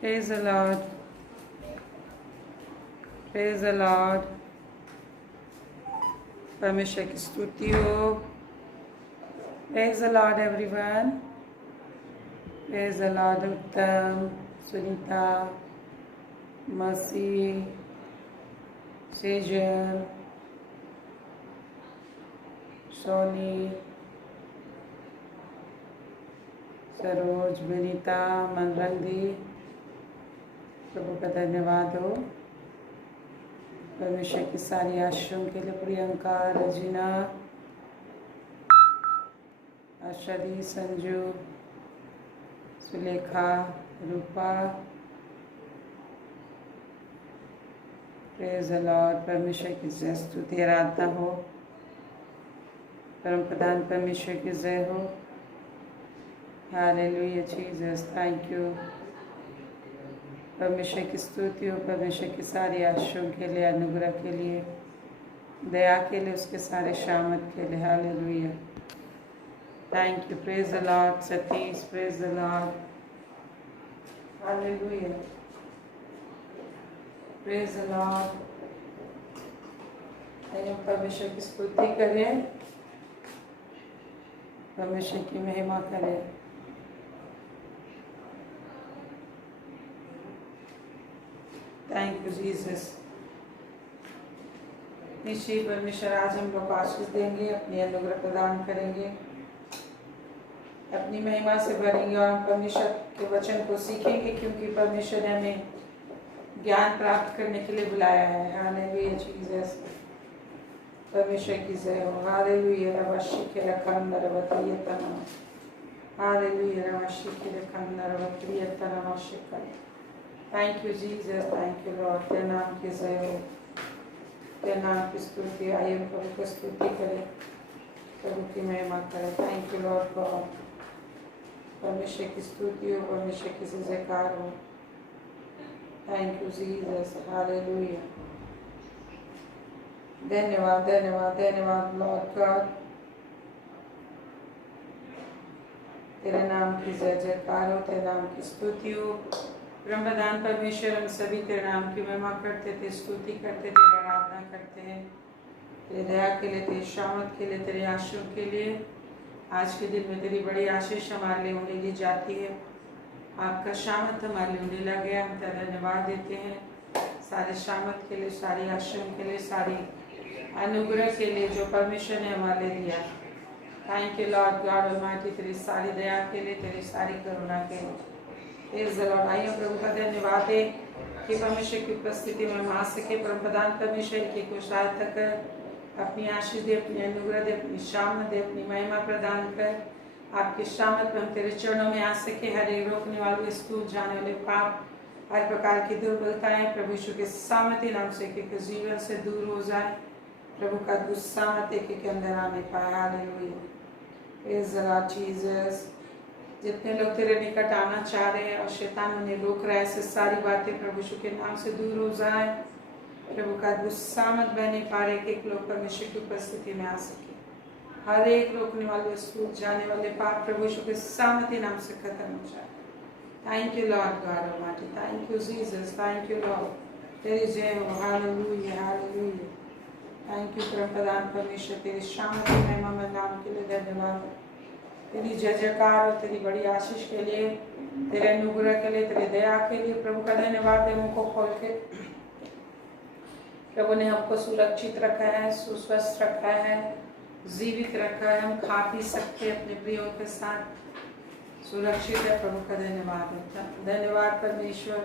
Praise the Lord. Praise the Lord. परमेश्वर की स्तुति हो. Praise the Lord everyone. Praise the Lord. उत्तम, सुनीता, मसी, सेजल, सोनी, सरोज, विनीता, मनरंगी, प्रभु का धन्यवाद हो. परमेश्वर की सारी आशीषों के लिए. Priyanka, Rajina, Ashadi, Sanju, Sulekha, Rupa. Praise the Lord. परमेश्वर की जय स्तुति आराधना हो. परम प्रधान परमेश्वर की जय हो. Hallelujah Jesus. Thank you. परमेश्वर की स्तुति हो. परमेश्वर की सारी आशीषों के लिए, अनुग्रह के लिए, दया के लिए, उसके सारे शामत के लिए. Hallelujah. Thank you. Praise the Lord. Satish, praise the Lord. Hallelujah. Praise the Lord. आइए परमेश्वर की स्तुति करें, परमेश्वर की महिमा करें. Thank you Jesus. निश्चय परमेश्वर आज हम लोग आशीष देंगे, अपनी अनुग्रह प्रदान करेंगे, अपनी महिमा से भरेंगे और हम परमेश्वर के वचन को सीखेंगे, क्योंकि परमेश्वर ने हमें ज्ञान प्राप्त करने के लिए बुलाया है. Hallelujah Jesus. परमेश्वर की जय हो. हालेलुया. रवशी के रखम नरवती तना. हालेलुया. रवशी के रखम नरवती तना शिकर. Thank you Jesus. Thank you Lord. तेरे नाम की जय हो, तेरे नाम की स्तुति. आइए प्रभु की स्तुति करें, प्रभु की महिमा करें. Thank you Lord God. परमेश्वर की स्तुति हो, परमेश्वर की जयकार हो. Thank you Jesus. हालेलुया. धन्यवाद, धन्यवाद, धन्यवाद लॉर्ड गॉड. तेरे नाम की जय जयकार हो, तेरे नाम की स्तुति हो. ब्रह्मदान परमेश्वर, हम सभी तेरे नाम की महिमा करते थे, स्तुति करते, तेरी आराधना करते हैं. तेरे दया के लिए, तेरी शामत के लिए, तेरे आशीषों के लिए. आज के दिन में तेरी बड़ी आशीष हमारे लिए होने ली जाती है. आपका शामत हमारे लिए होने लग गया. हम तेरा धन्यवाद देते हैं सारे शामत के लिए, सारी आशीषों के लिए, सारी अनुग्रह के लिए जो परमेश्वर ने हमारे लिए दिया. Thank you Lord God almighty. तेरी सारी दया के लिए, तेरी सारी करुणा के लिए. Praise the Lord. आइए प्रभु का धन्यवाद है कि परमेश्वर की उपस्थिति में हम आ सके. परम प्रधान परमेश्वर की को सहायता कर, अपनी आशीष दे, अपनी अनुग्रह दे, अपनी शामत दे, अपनी महिमा प्रदान कर. आपकी शामत में हम तेरे चरणों में आ सके. हर एक रोकने वाले, स्तूल जाने वाले पाप, हर प्रकार की दुर्बलताएं प्रभु यीशु के सामर्थ्य नाम से एक जीवन से दूर हो जाए. प्रभु का गुस्सा मत एक के अंदर आने पाए. Hallelujah. Praise the Lord Jesus. जितने लोग तेरे निकट आना चाह रहे हैं और शैतान उन्हें रोक रहा है, ऐसे सारी बातें प्रभु यीशु के नाम से दूर हो जाए. प्रभु का गुस्सा मत बहने पा रहे कि एक लोग परमेश्वर की उपस्थिति में आ सके. हर एक रोकने वाले, सूझ जाने वाले पाप प्रभु यीशु के सामर्थ्य नाम से खत्म हो जाए. Thank you Lord God almighty. Thank you Jesus. Thank you Lord. तेरी जय हो. हालेलुया. हालेलुया. थैंक यू परम प्रधान परमेश्वर. तेरी शामत महिमा में नाम के लिए धन्यवाद. तेरी जय जयकार और तेरी बड़ी आशीष के लिए, तेरे अनुग्रह के लिए, तेरे दया के लिए प्रभु का धन्यवाद है. मुझको खोल के प्रभु ने हमको सुरक्षित रखा है, सुस्वस्थ रखा है, जीवित रखा है. हम खा पी सकते अपने प्रियों के साथ, सुरक्षित है. प्रभु का धन्यवाद है. धन्यवाद परमेश्वर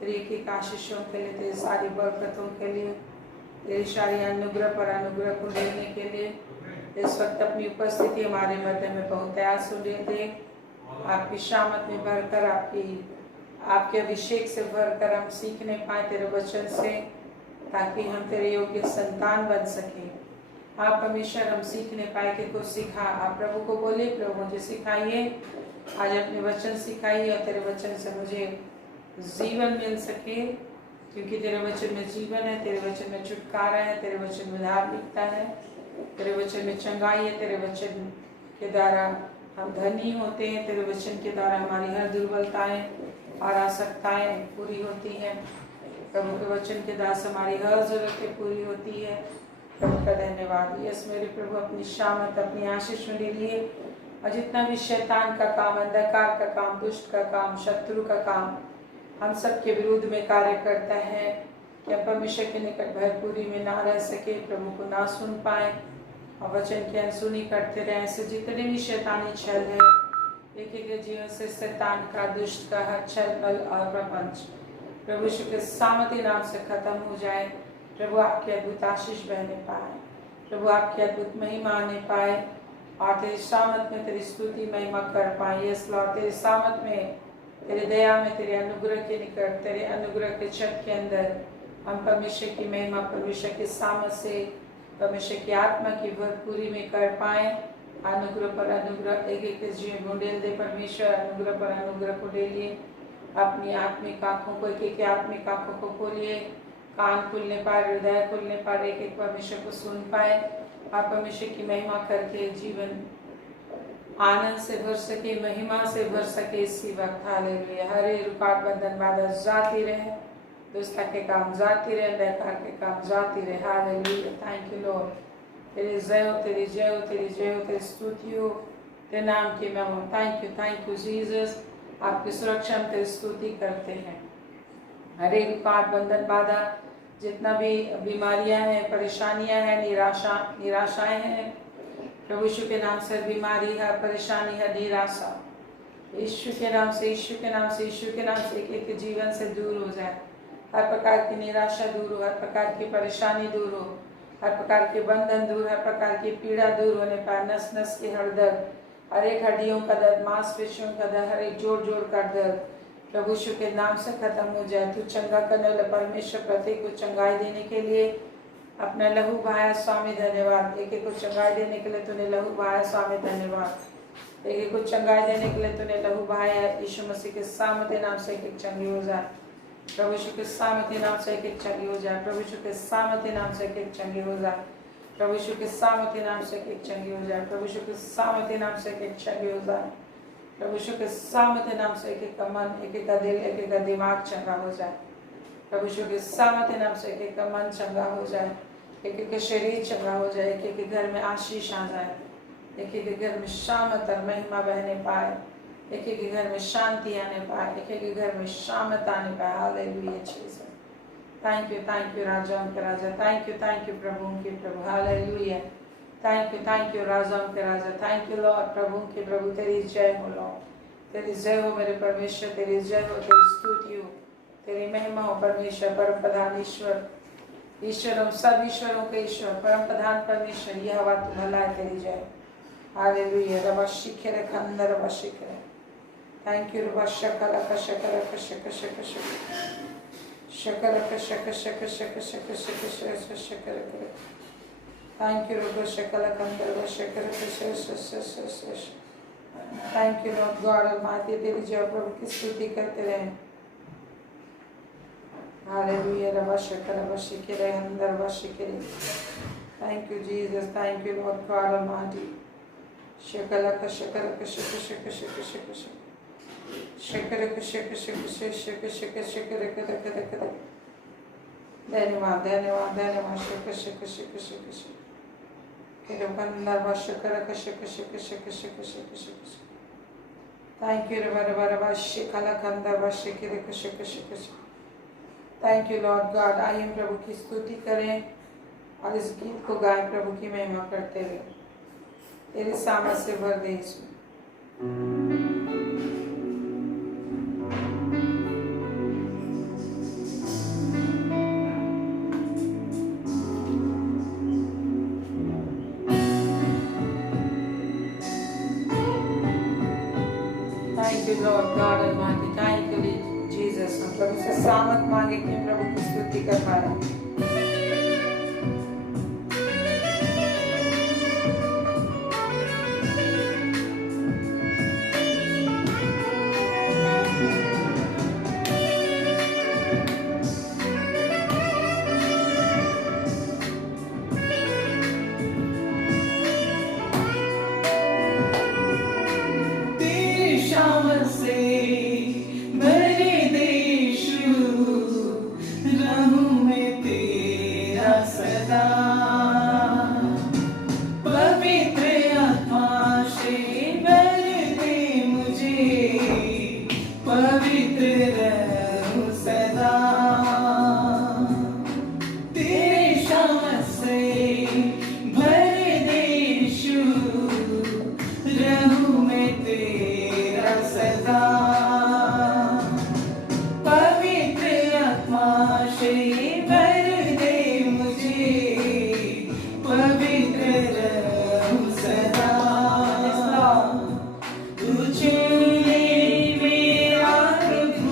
तेरी एक एक आशीषों के लिए, तेरी सारी बरकतों के लिए, तेरी सारी अनुग्रह पर अनुग्रह को लेने के लिए. इस वक्त अपनी उपस्थिति हमारे मध्य में बहुतायत सुने दे. आपकी शामत में भरकर, आपके अभिषेक से भरकर हम सीखने पाए तेरे वचन से, ताकि हम तेरे योग्य संतान बन सके. आप परमेश्वर हम सीखने पाए कि कुछ सीखा. आप प्रभु को बोले, प्रभु मुझे सिखाइए, आज अपने वचन सिखाइए और तेरे वचन से मुझे जीवन मिल सके, क्योंकि तेरे वचन में जीवन है, तेरे वचन में छुटकारा है, तेरे वचन में धार्मिकता है, तेरे वचन में चंगाई है. तेरे वचन के द्वारा हम धनी होते हैं। तेरे वचन के द्वारा हमारी हर दुर्बलताएं और आसक्ताएं पूरी होती हैं। प्रभु के वचन के दास हमारी हर जरूरतें पूरी होती है। प्रभु का धन्यवाद। यस मेरे प्रभु, अपनी शामत, अपनी आशीष मेरे लिए, और जितना भी शैतान का काम, अंधकार का काम, दुष्ट का काम, शत्रु का काम हम सब के विरुद्ध में कार्य करता है, कि हम परमेश्वर के निकट भरपूरी में ना रह सके, प्रभु को ना सुन पाए और वचन की अनसुनी करते रहे। ऐसे जितने भी शैतानी छल है, एक एक जीवन से शैतान का, दुष्ट का हर छल बल और प्रपंच प्रभु यीशु के सामर्थ्य नाम से खत्म हो जाए। प्रभु आपकी अद्भुत आशीष बहने पाए, प्रभु आपकी अद्भुत महिमा आने पाए, और तेरी सामत में तेरी स्तुति महिमा कर पाए। यस लॉर्ड, तेरी सामत में, तेरे दया में, तेरे अनुग्रह के निकट, तेरे अनुग्रह के छत के अंदर हम परमेश्वर की महिमा, परमेश्वर की सामत से, परमेश्वर की आत्मा की भरपूरी में कर पाए। अनुग्रह पर अनुग्रह एक एक जीवन को डेल दे परमेश्वर, अनुग्रह पर अनुग्रह को डेलिए। अपनी आत्मिक आंखों को, एक एक आत्मिक आंखों को खोलिए, कान खुलने पर, हृदय खुलने पर एक एक परमेश्वर को सुन पाए, और परमेश्वर की महिमा करके जीवन आनंद से भर सके, महिमा से भर सके इसी वक्त। हालेलुया। हरे रुकावट, बंधन, बाधा जाती रहे, दुष्टता के काम जाती रहे, अंधकार के काम जाती रहे। हालेलुया। Thank you Lord. तेरी जय हो, तेरी जय हो, तेरी जय हो, तेरी स्तुति हो, तेरे नाम की महिमा। Thank you Jesus. आपकी सुरक्षा में तेरी स्तुति करते हैं। हरे रुकावट, बंधन, बाधा, जितना भी बीमारियां हैं, परेशानियां हैं, निराशाएं हैं, प्रभु यीशु के नाम से बीमारी है, परेशानी है, निराशा यीशु के नाम से, यीशु के नाम से, यीशु के नाम से एक एक जीवन से दूर हो जाए। हर प्रकार की निराशा दूर हो, हर प्रकार की परेशानी दूर हो, हर प्रकार के बंधन दूर, हर प्रकार की पीड़ा दूर होने पर, नस नस की हर दर्द, हर एक हड्डियों का दर्द, मांसपेशियों का दर्द, हर एक जोड़ जोड़ का दर्द प्रभु यीशु के नाम से खत्म हो जाए। तू चंगा करने वाला परमेश्वर, प्रत्येक को चंगाई देने के लिए अपना लहू बहाया स्वामी धन्यवाद। एक एक को चंगाई देने के लिए तूने लहू बहाया स्वामी धन्यवाद। एक एक को चंगाई देने के लिए तूने लहू बहाया। यीशु मसीह के सामर्थ्य नाम से एक एक चंगी हो जाए। प्रभु यीशु के सामर्थ्य नाम से एक एक चंगी हो जाए। प्रभु यीशु के सामर्थ्य नाम से एक एक चंगी हो जाए। प्रभु यीशु के सामर्थ्य नाम से एक एक चंगी हो जाए। प्रभु यीशु के सामर्थ्य नाम से एक एक चंगी हो जाए। प्रभु यीशु के सामर्थ्य नाम से एक एक का मन, एक एक का दिल, एक एक का दिमाग चंगा हो जाए। प्रभु यीशु के सामर्थ्य नाम से एक एक का मन चंगा हो जाए, एक एक का शरीर चंगा हो जाए, एक एक के घर में आशीष आ जाए, एक एक के घर में शामत और महिमा बहने पाए, एक एक के घर में शांति आने पाए, एक एक के घर में शामत आने पाए। Hallelujah Jesus. थैंक यू राजाओं के राजा, थैंक यू प्रभु के प्रभु। हालेलुया। थैंक यू राजाओं के राजा, थैंक यू लॉर्ड, प्रभु के प्रभु। तेरी जय हो लॉर्ड, तेरी जय हो मेरे परमेश्वर, तेरी जय हो, तेरी स्तुति हो, तेरी महिमा हो परमेश्वर। परम प्रधान ईश्वर, ईश्वर हम सब ईश्वरों के ईश्वर, परम प्रधान परमेश्वर, यह हवा तू भला है, तेरी जय। हालेलुया। रबा शिखर खंदर रबा शिखर। थैंक यू रबा शकल का शकल का शक शक शक शकल का शक शक शक शक शक शकल का। थैंक यू रबा शकल खंदर रबा शकल का शक। Thank you Lord God almighty, तेरी जय प्रभु की स्तुति करते रहे। हालेलुया। रबा शकल रबा शिखर अंदर रबा शिखर। Thank you Jesus, thank you Lord God almighty. शकल का शकल का शक शक शक शक शक शकल का शक शक शक शक शक शक। धन्यवाद धन्यवाद धन्यवाद। शक शक शक शक शक थैंक यू रबा शिखला खंदर शिखर शक शक। Thank you Lord God. आइए हम प्रभु की स्तुति करें और इस गीत को गाएं, प्रभु की महिमा करते हुए। तेरी सामर्थ से भर दे इसमें। Thank you Lord God almighty, thank you Jesus. हम प्रभु से सामर्थ मांगे कि प्रभु की स्तुति कर पा रहे हैं। पवित्र रहूं सदा। तेरे शान से भर दे यीशु, रहूं मैं तेरा सदा। पवित्र आत्मा से भर दे मुझे, पवित्र रहूं सदा। तुझे मेरा प्रभु,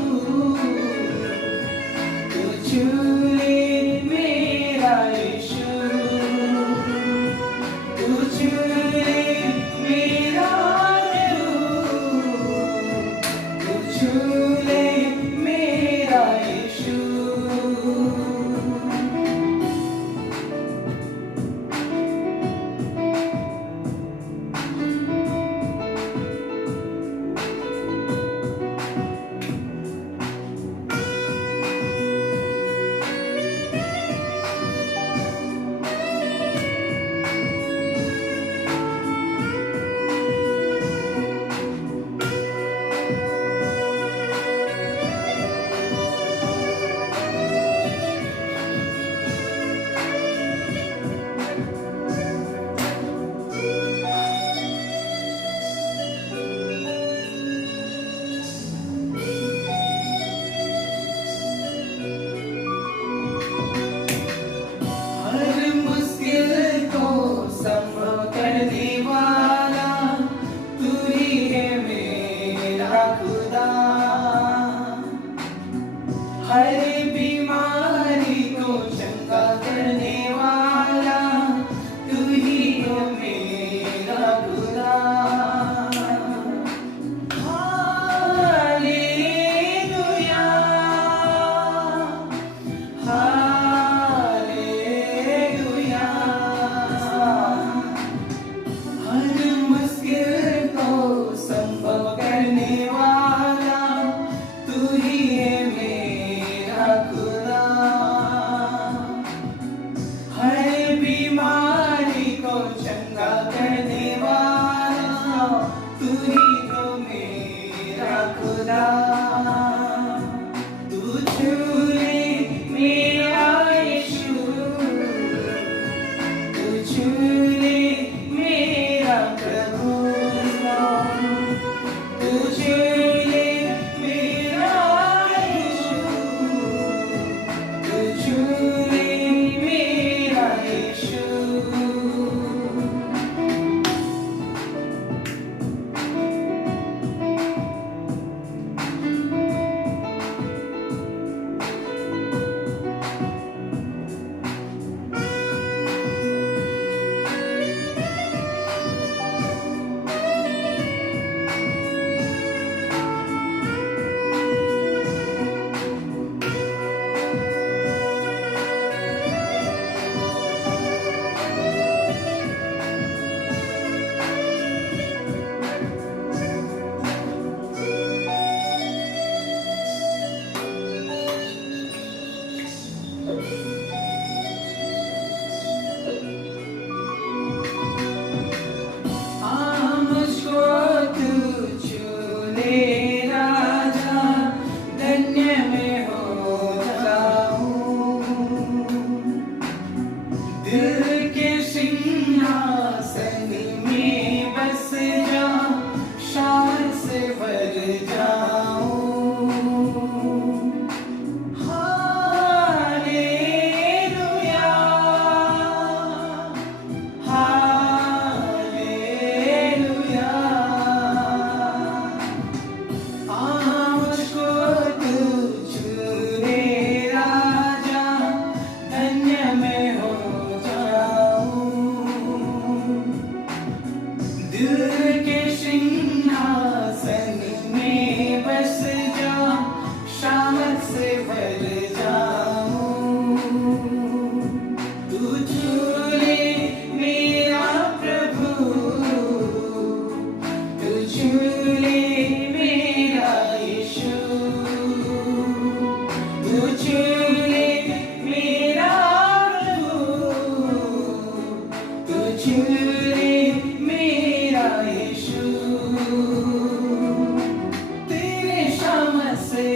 से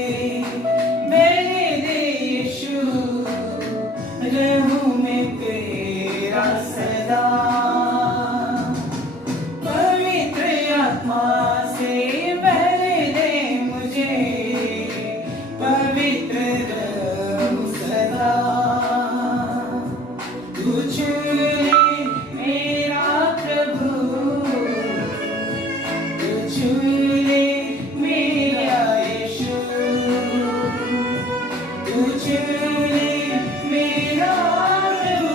मेरे दे यीशु रहूं मैं तेरा सदा पवित्र आत्मा से भर दे मुझे पवित्र रहूं सदा तू चुने मेरा प्रभु तू चुने मेरा यीशु तू चुने मेरा प्रभु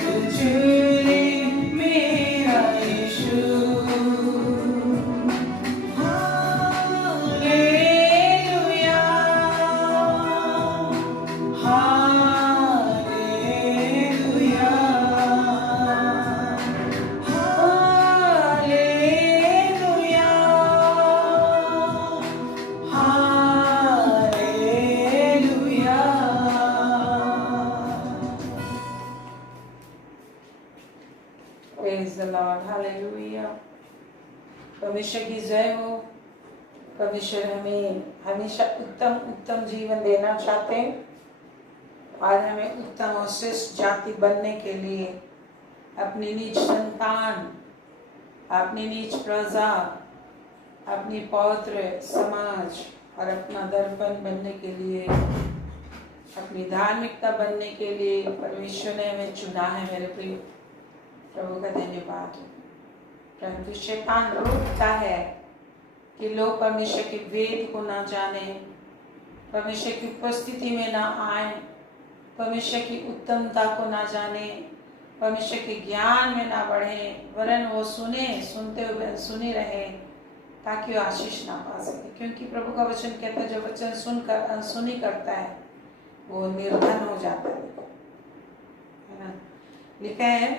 तू चुने मेरा यीशु hallelujah hallelujah hallelujah hallelujah Praise the Lord. Hallelujah. परमेश्वर की जय हो। परमेश्वर हमें हमेशा उत्तम उत्तम जीवन देना चाहते हैं और हमें उत्तम और श्रेष्ठ जाति बनने के लिए अपनी नीच संतान, अपनी नीच प्रजा, अपनी पौत्र समाज और अपना दर्पण बनने के लिए, अपनी धार्मिकता बनने के लिए परमेश्वर ने हमें चुना है। मेरे प्रिय, प्रभु का धन्यवाद हो। परंतु शैतान रोकता है कि लोग परमेश्वर के वेद को ना जाने, परमेश्वर की उपस्थिति में ना आए, परमेश्वर की उत्तमता को ना जाने, परमेश्वर के ज्ञान में ना बढ़े, वरन वो सुनते हुए सुने रहे ताकि वो आशीष ना पा सके। क्योंकि प्रभु का वचन कहता है जो वचन सुनकर अनसुनी करता है वो निर्धन हो जाता है ना। लिखा है,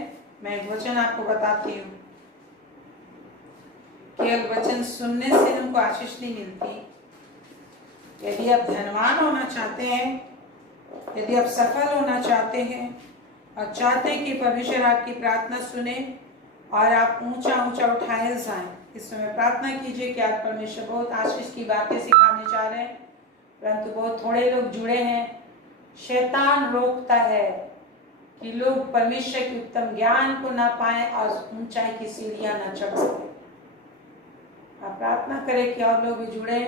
मैं एक वचन आपको बताती हूँ, केवल वचन सुनने से हमको आशीष नहीं मिलती। यदि आप धनवान होना चाहते हैं, यदि आप सफल होना चाहते हैं और चाहते हैं कि परमेश्वर आपकी प्रार्थना सुने और आप ऊंचा ऊंचा उठाए जाएं, इस समय प्रार्थना कीजिए कि आज परमेश्वर बहुत आशीष की बातें सिखाने चाह रहे हैं, परंतु बहुत थोड़े लोग जुड़े हैं। शैतान रोकता है कि लोग परमेश्वर के उत्तम ज्ञान को ना पाएं और ऊंचाई की सीढ़ियां ना चढ़ सके। आप प्रार्थना करें कि और लोग भी जुड़े,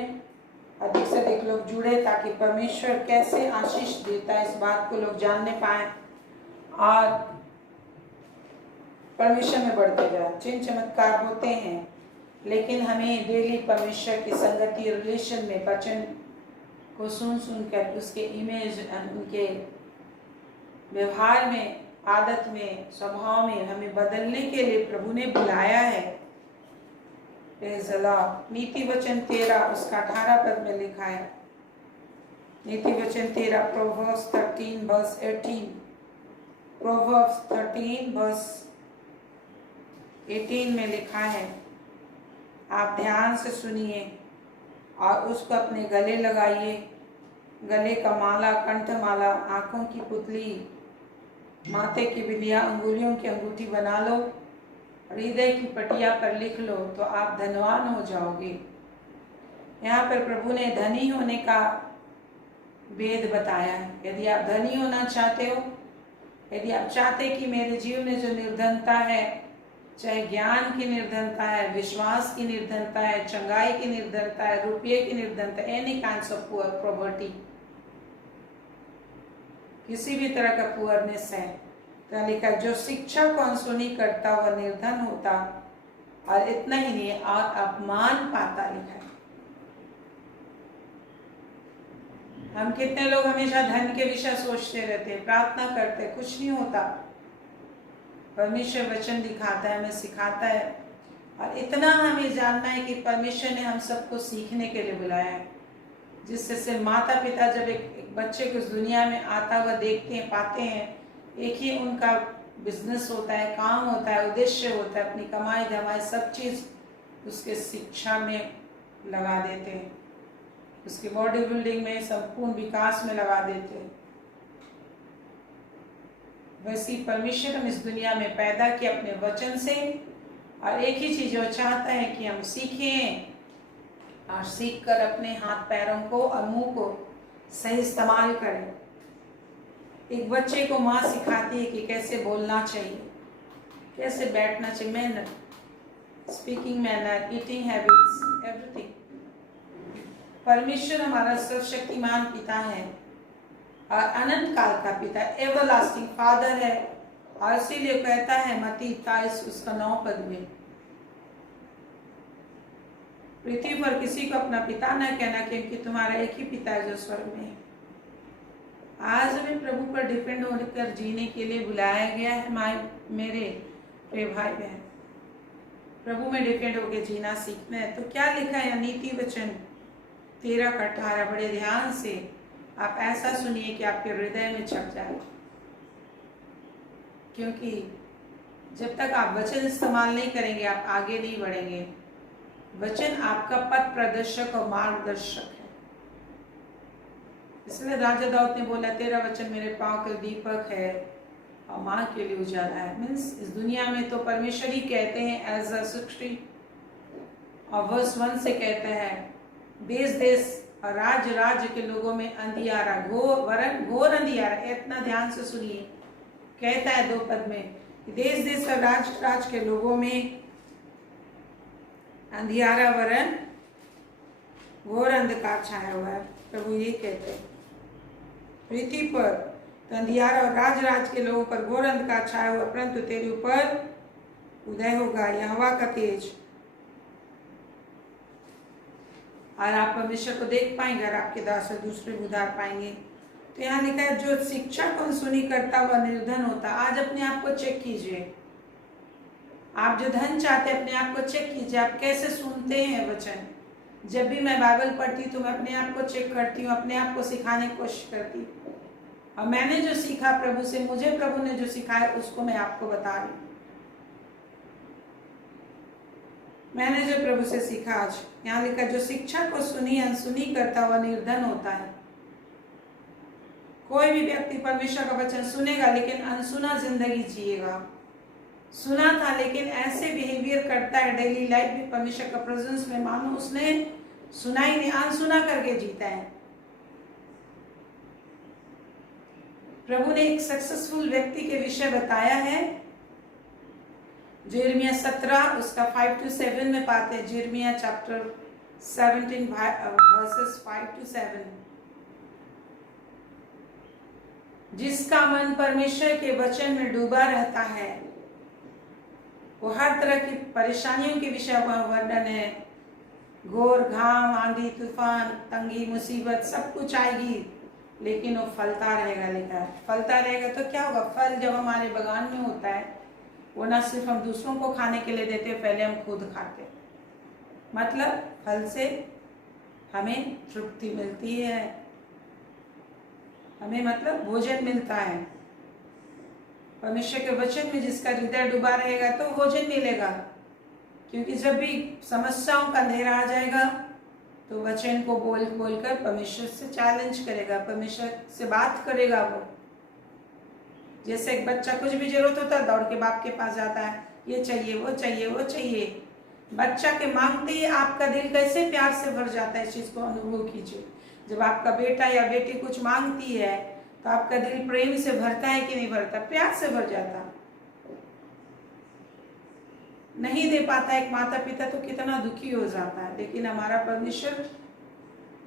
अधिक से अधिक लोग जुड़े, ताकि परमेश्वर कैसे आशीष देता है इस बात को लोग जानने पाए और परमेश्वर में बढ़ते जाए। चिन्ह चमत्कार होते हैं, लेकिन हमें डेली परमेश्वर की संगति रिलेशन में वचन को सुन कर उसके इमेज, उनके व्यवहार में, आदत में, स्वभाव में हमें बदलने के लिए प्रभु ने बुलाया है। Praise the Lord. नीति वचन 13 उसका 18 पद में लिखा है। नीति वचन 13 प्रोवर्ब्स 13 वर्स 18, प्रोवर्ब्स 13 वर्स 18 में लिखा है। आप ध्यान से सुनिए और उसको अपने गले लगाइए। गले का माला, कंठमाला, आंखों की पुतली, माथे की बिंदिया, अंगुलियों की अंगूठी बना लो, हृदय की पटिया पर लिख लो, तो आप धनवान हो जाओगे। यहाँ पर प्रभु ने धनी होने का भेद बताया है। यदि आप धनी होना चाहते हो, यदि आप चाहते कि मेरे जीवन में जो निर्धनता है, चाहे ज्ञान की निर्धनता है, विश्वास की निर्धनता है, चंगाई की निर्धनता है, रुपये की निर्धनता, any kinds of poor property, किसी भी तरह का पुअरनेस है, तो लिखा जो शिक्षा को अनसुनी करता वह निर्धन होता और इतना ही नहीं और अपमान पाता, लिखा है। हम कितने लोग हमेशा धन के विषय सोचते रहते हैं, प्रार्थना करते हैं, कुछ नहीं होता। परमेश्वर वचन दिखाता है, हमें सिखाता है, और इतना हमें जानना है कि परमेश्वर ने हम सबको सीखने के लिए बुलाया है। जिससे माता पिता जब एक बच्चे को इस दुनिया में आता हुआ देखते हैं, पाते हैं, एक ही उनका बिजनेस होता है, काम होता है, उद्देश्य होता है, अपनी कमाई धमाई सब चीज़ उसके शिक्षा में लगा देते हैं, उसके बॉडी बिल्डिंग में, संपूर्ण विकास में लगा देते हैं। वैसे परमेश्वर हम इस दुनिया में पैदा किए अपने वचन से, और एक ही चीज़ वो चाहता है कि हम सीखें और सीख कर अपने हाथ पैरों को और मुंह को सही इस्तेमाल करें। एक बच्चे को माँ सिखाती है कि कैसे बोलना चाहिए, कैसे बैठना चाहिए, manner, speaking manner, eating habits, everything. परमेश्वर हमारा सर्वशक्तिमान पिता है और अनंत काल का पिता, एवरलास्टिंग फादर है। और इसीलिए कहता है मत्ती 23 उसका 9 पद में, पृथ्वी पर किसी को अपना पिता न कहना, क्योंकि तुम्हारा एक ही पिता है जो स्वर्ग में है। आज हमें प्रभु पर डिपेंड होकर जीने के लिए बुलाया गया है। मेरे प्रिय भाई बहन, प्रभु में डिपेंड होकर जीना सीखना है। तो क्या लिखा है नीति वचन 13 का 18, बड़े ध्यान से आप ऐसा सुनिए कि आपके हृदय में छप जाए, क्योंकि जब तक आप वचन इस्तेमाल नहीं करेंगे आप आगे नहीं बढ़ेंगे। वचन आपका पथ प्रदर्शक और मार्गदर्शक है। इसलिए राजा दाऊद ने बोला, तेरा वचन मेरे पांव के दीपक है और माँ के लिए उजाला है। मीन्स इस दुनिया में तो परमेश्वर ही कहते हैं एज अ सृष्टि, और वर्स 1 से कहते हैं, देश देश और राज्य राज्य के लोगों में अंधियारा, घोर अंधियारा। इतना ध्यान से सुनिए, कहता है 2 पद में, देश देश और राज्य राज्य के लोगों में अंधियारा वरन घोर अंधकार छाया हुआ है। प्रभु ये कहते हैं, पृथ्वी पर तो अंधियारा और राज राज के लोगों पर घोर अंधकार छाया हुआ, परंतु तेरे ऊपर उदय होगा यहोवा का तेज। और आप परमेश्वर को देख पाएंगे और आपके दास से दूसरे उधार पाएंगे। तो यहाँ लिखा है, जो शिक्षा को अनसुनी करता हुआ निर्धन होता। आज अपने आप को चेक कीजिए, आप जो धन चाहते हैं अपने आप को चेक कीजिए, आप कैसे सुनते हैं वचन। जब भी मैं बाइबल पढ़ती हूँ तो मैं अपने आप को चेक करती हूँ, अपने आप को सिखाने की कोशिश करती हूँ। और मैंने जो सीखा प्रभु से, मुझे प्रभु ने जो सिखाया उसको मैं आपको बता रही हूँ। मैंने जो प्रभु से सीखा, आज यहाँ लिखा, जो शिक्षा को सुनी अनसुनी करता हुआ निर्धन होता है। कोई भी व्यक्ति परमेश्वर का वचन सुनेगा लेकिन अनसुना जिंदगी जिएगा। सुना था लेकिन ऐसे बिहेवियर करता है डेली लाइफ में परमेश्वर का प्रेजेंस में, मानो उसने सुना ही नहीं, अनसुना करके जीता है। प्रभु ने एक सक्सेसफुल व्यक्ति के विषय बताया है, यिर्मयाह 17 उसका 5 to 7 में पाते हैं। यिर्मयाह चैप्टर 17 वर्सेस 5 to 7। जिसका मन परमेश्वर के वचन में डूबा रहता है वो हर तरह की परेशानियों के विषय वर्णन है। घोर घाम, आंधी, तूफान, तंगी, मुसीबत सब कुछ आएगी लेकिन वो फलता रहेगा। लिखा है फलता रहेगा। तो क्या होगा? फल जब हमारे बगान में होता है वो ना सिर्फ हम दूसरों को खाने के लिए देते, पहले हम खुद खाते। मतलब फल से हमें तृप्ति मिलती है, हमें मतलब भोजन मिलता है। परमेश्वर के वचन में जिसका हृदय डूबा रहेगा तो भोजन मिलेगा, क्योंकि जब भी समस्याओं का अंधेरा आ जाएगा तो वचन को बोल बोल कर परमेश्वर से चैलेंज करेगा, परमेश्वर से बात करेगा। वो जैसे एक बच्चा कुछ भी जरूरत होता है दौड़ के बाप के पास जाता है, ये चाहिए वो चाहिए वो चाहिए। बच्चा के मांगते ही आपका दिल कैसे प्यार से भर जाता है, इस चीज को अनुभव कीजिए। जब आपका बेटा या बेटी कुछ मांगती है तो आपका दिल प्रेम से भरता है कि नहीं भरता? प्यार से भर जाता। नहीं दे पाता एक माता पिता तो कितना दुखी हो जाता है, लेकिन हमारा परमेश्वर,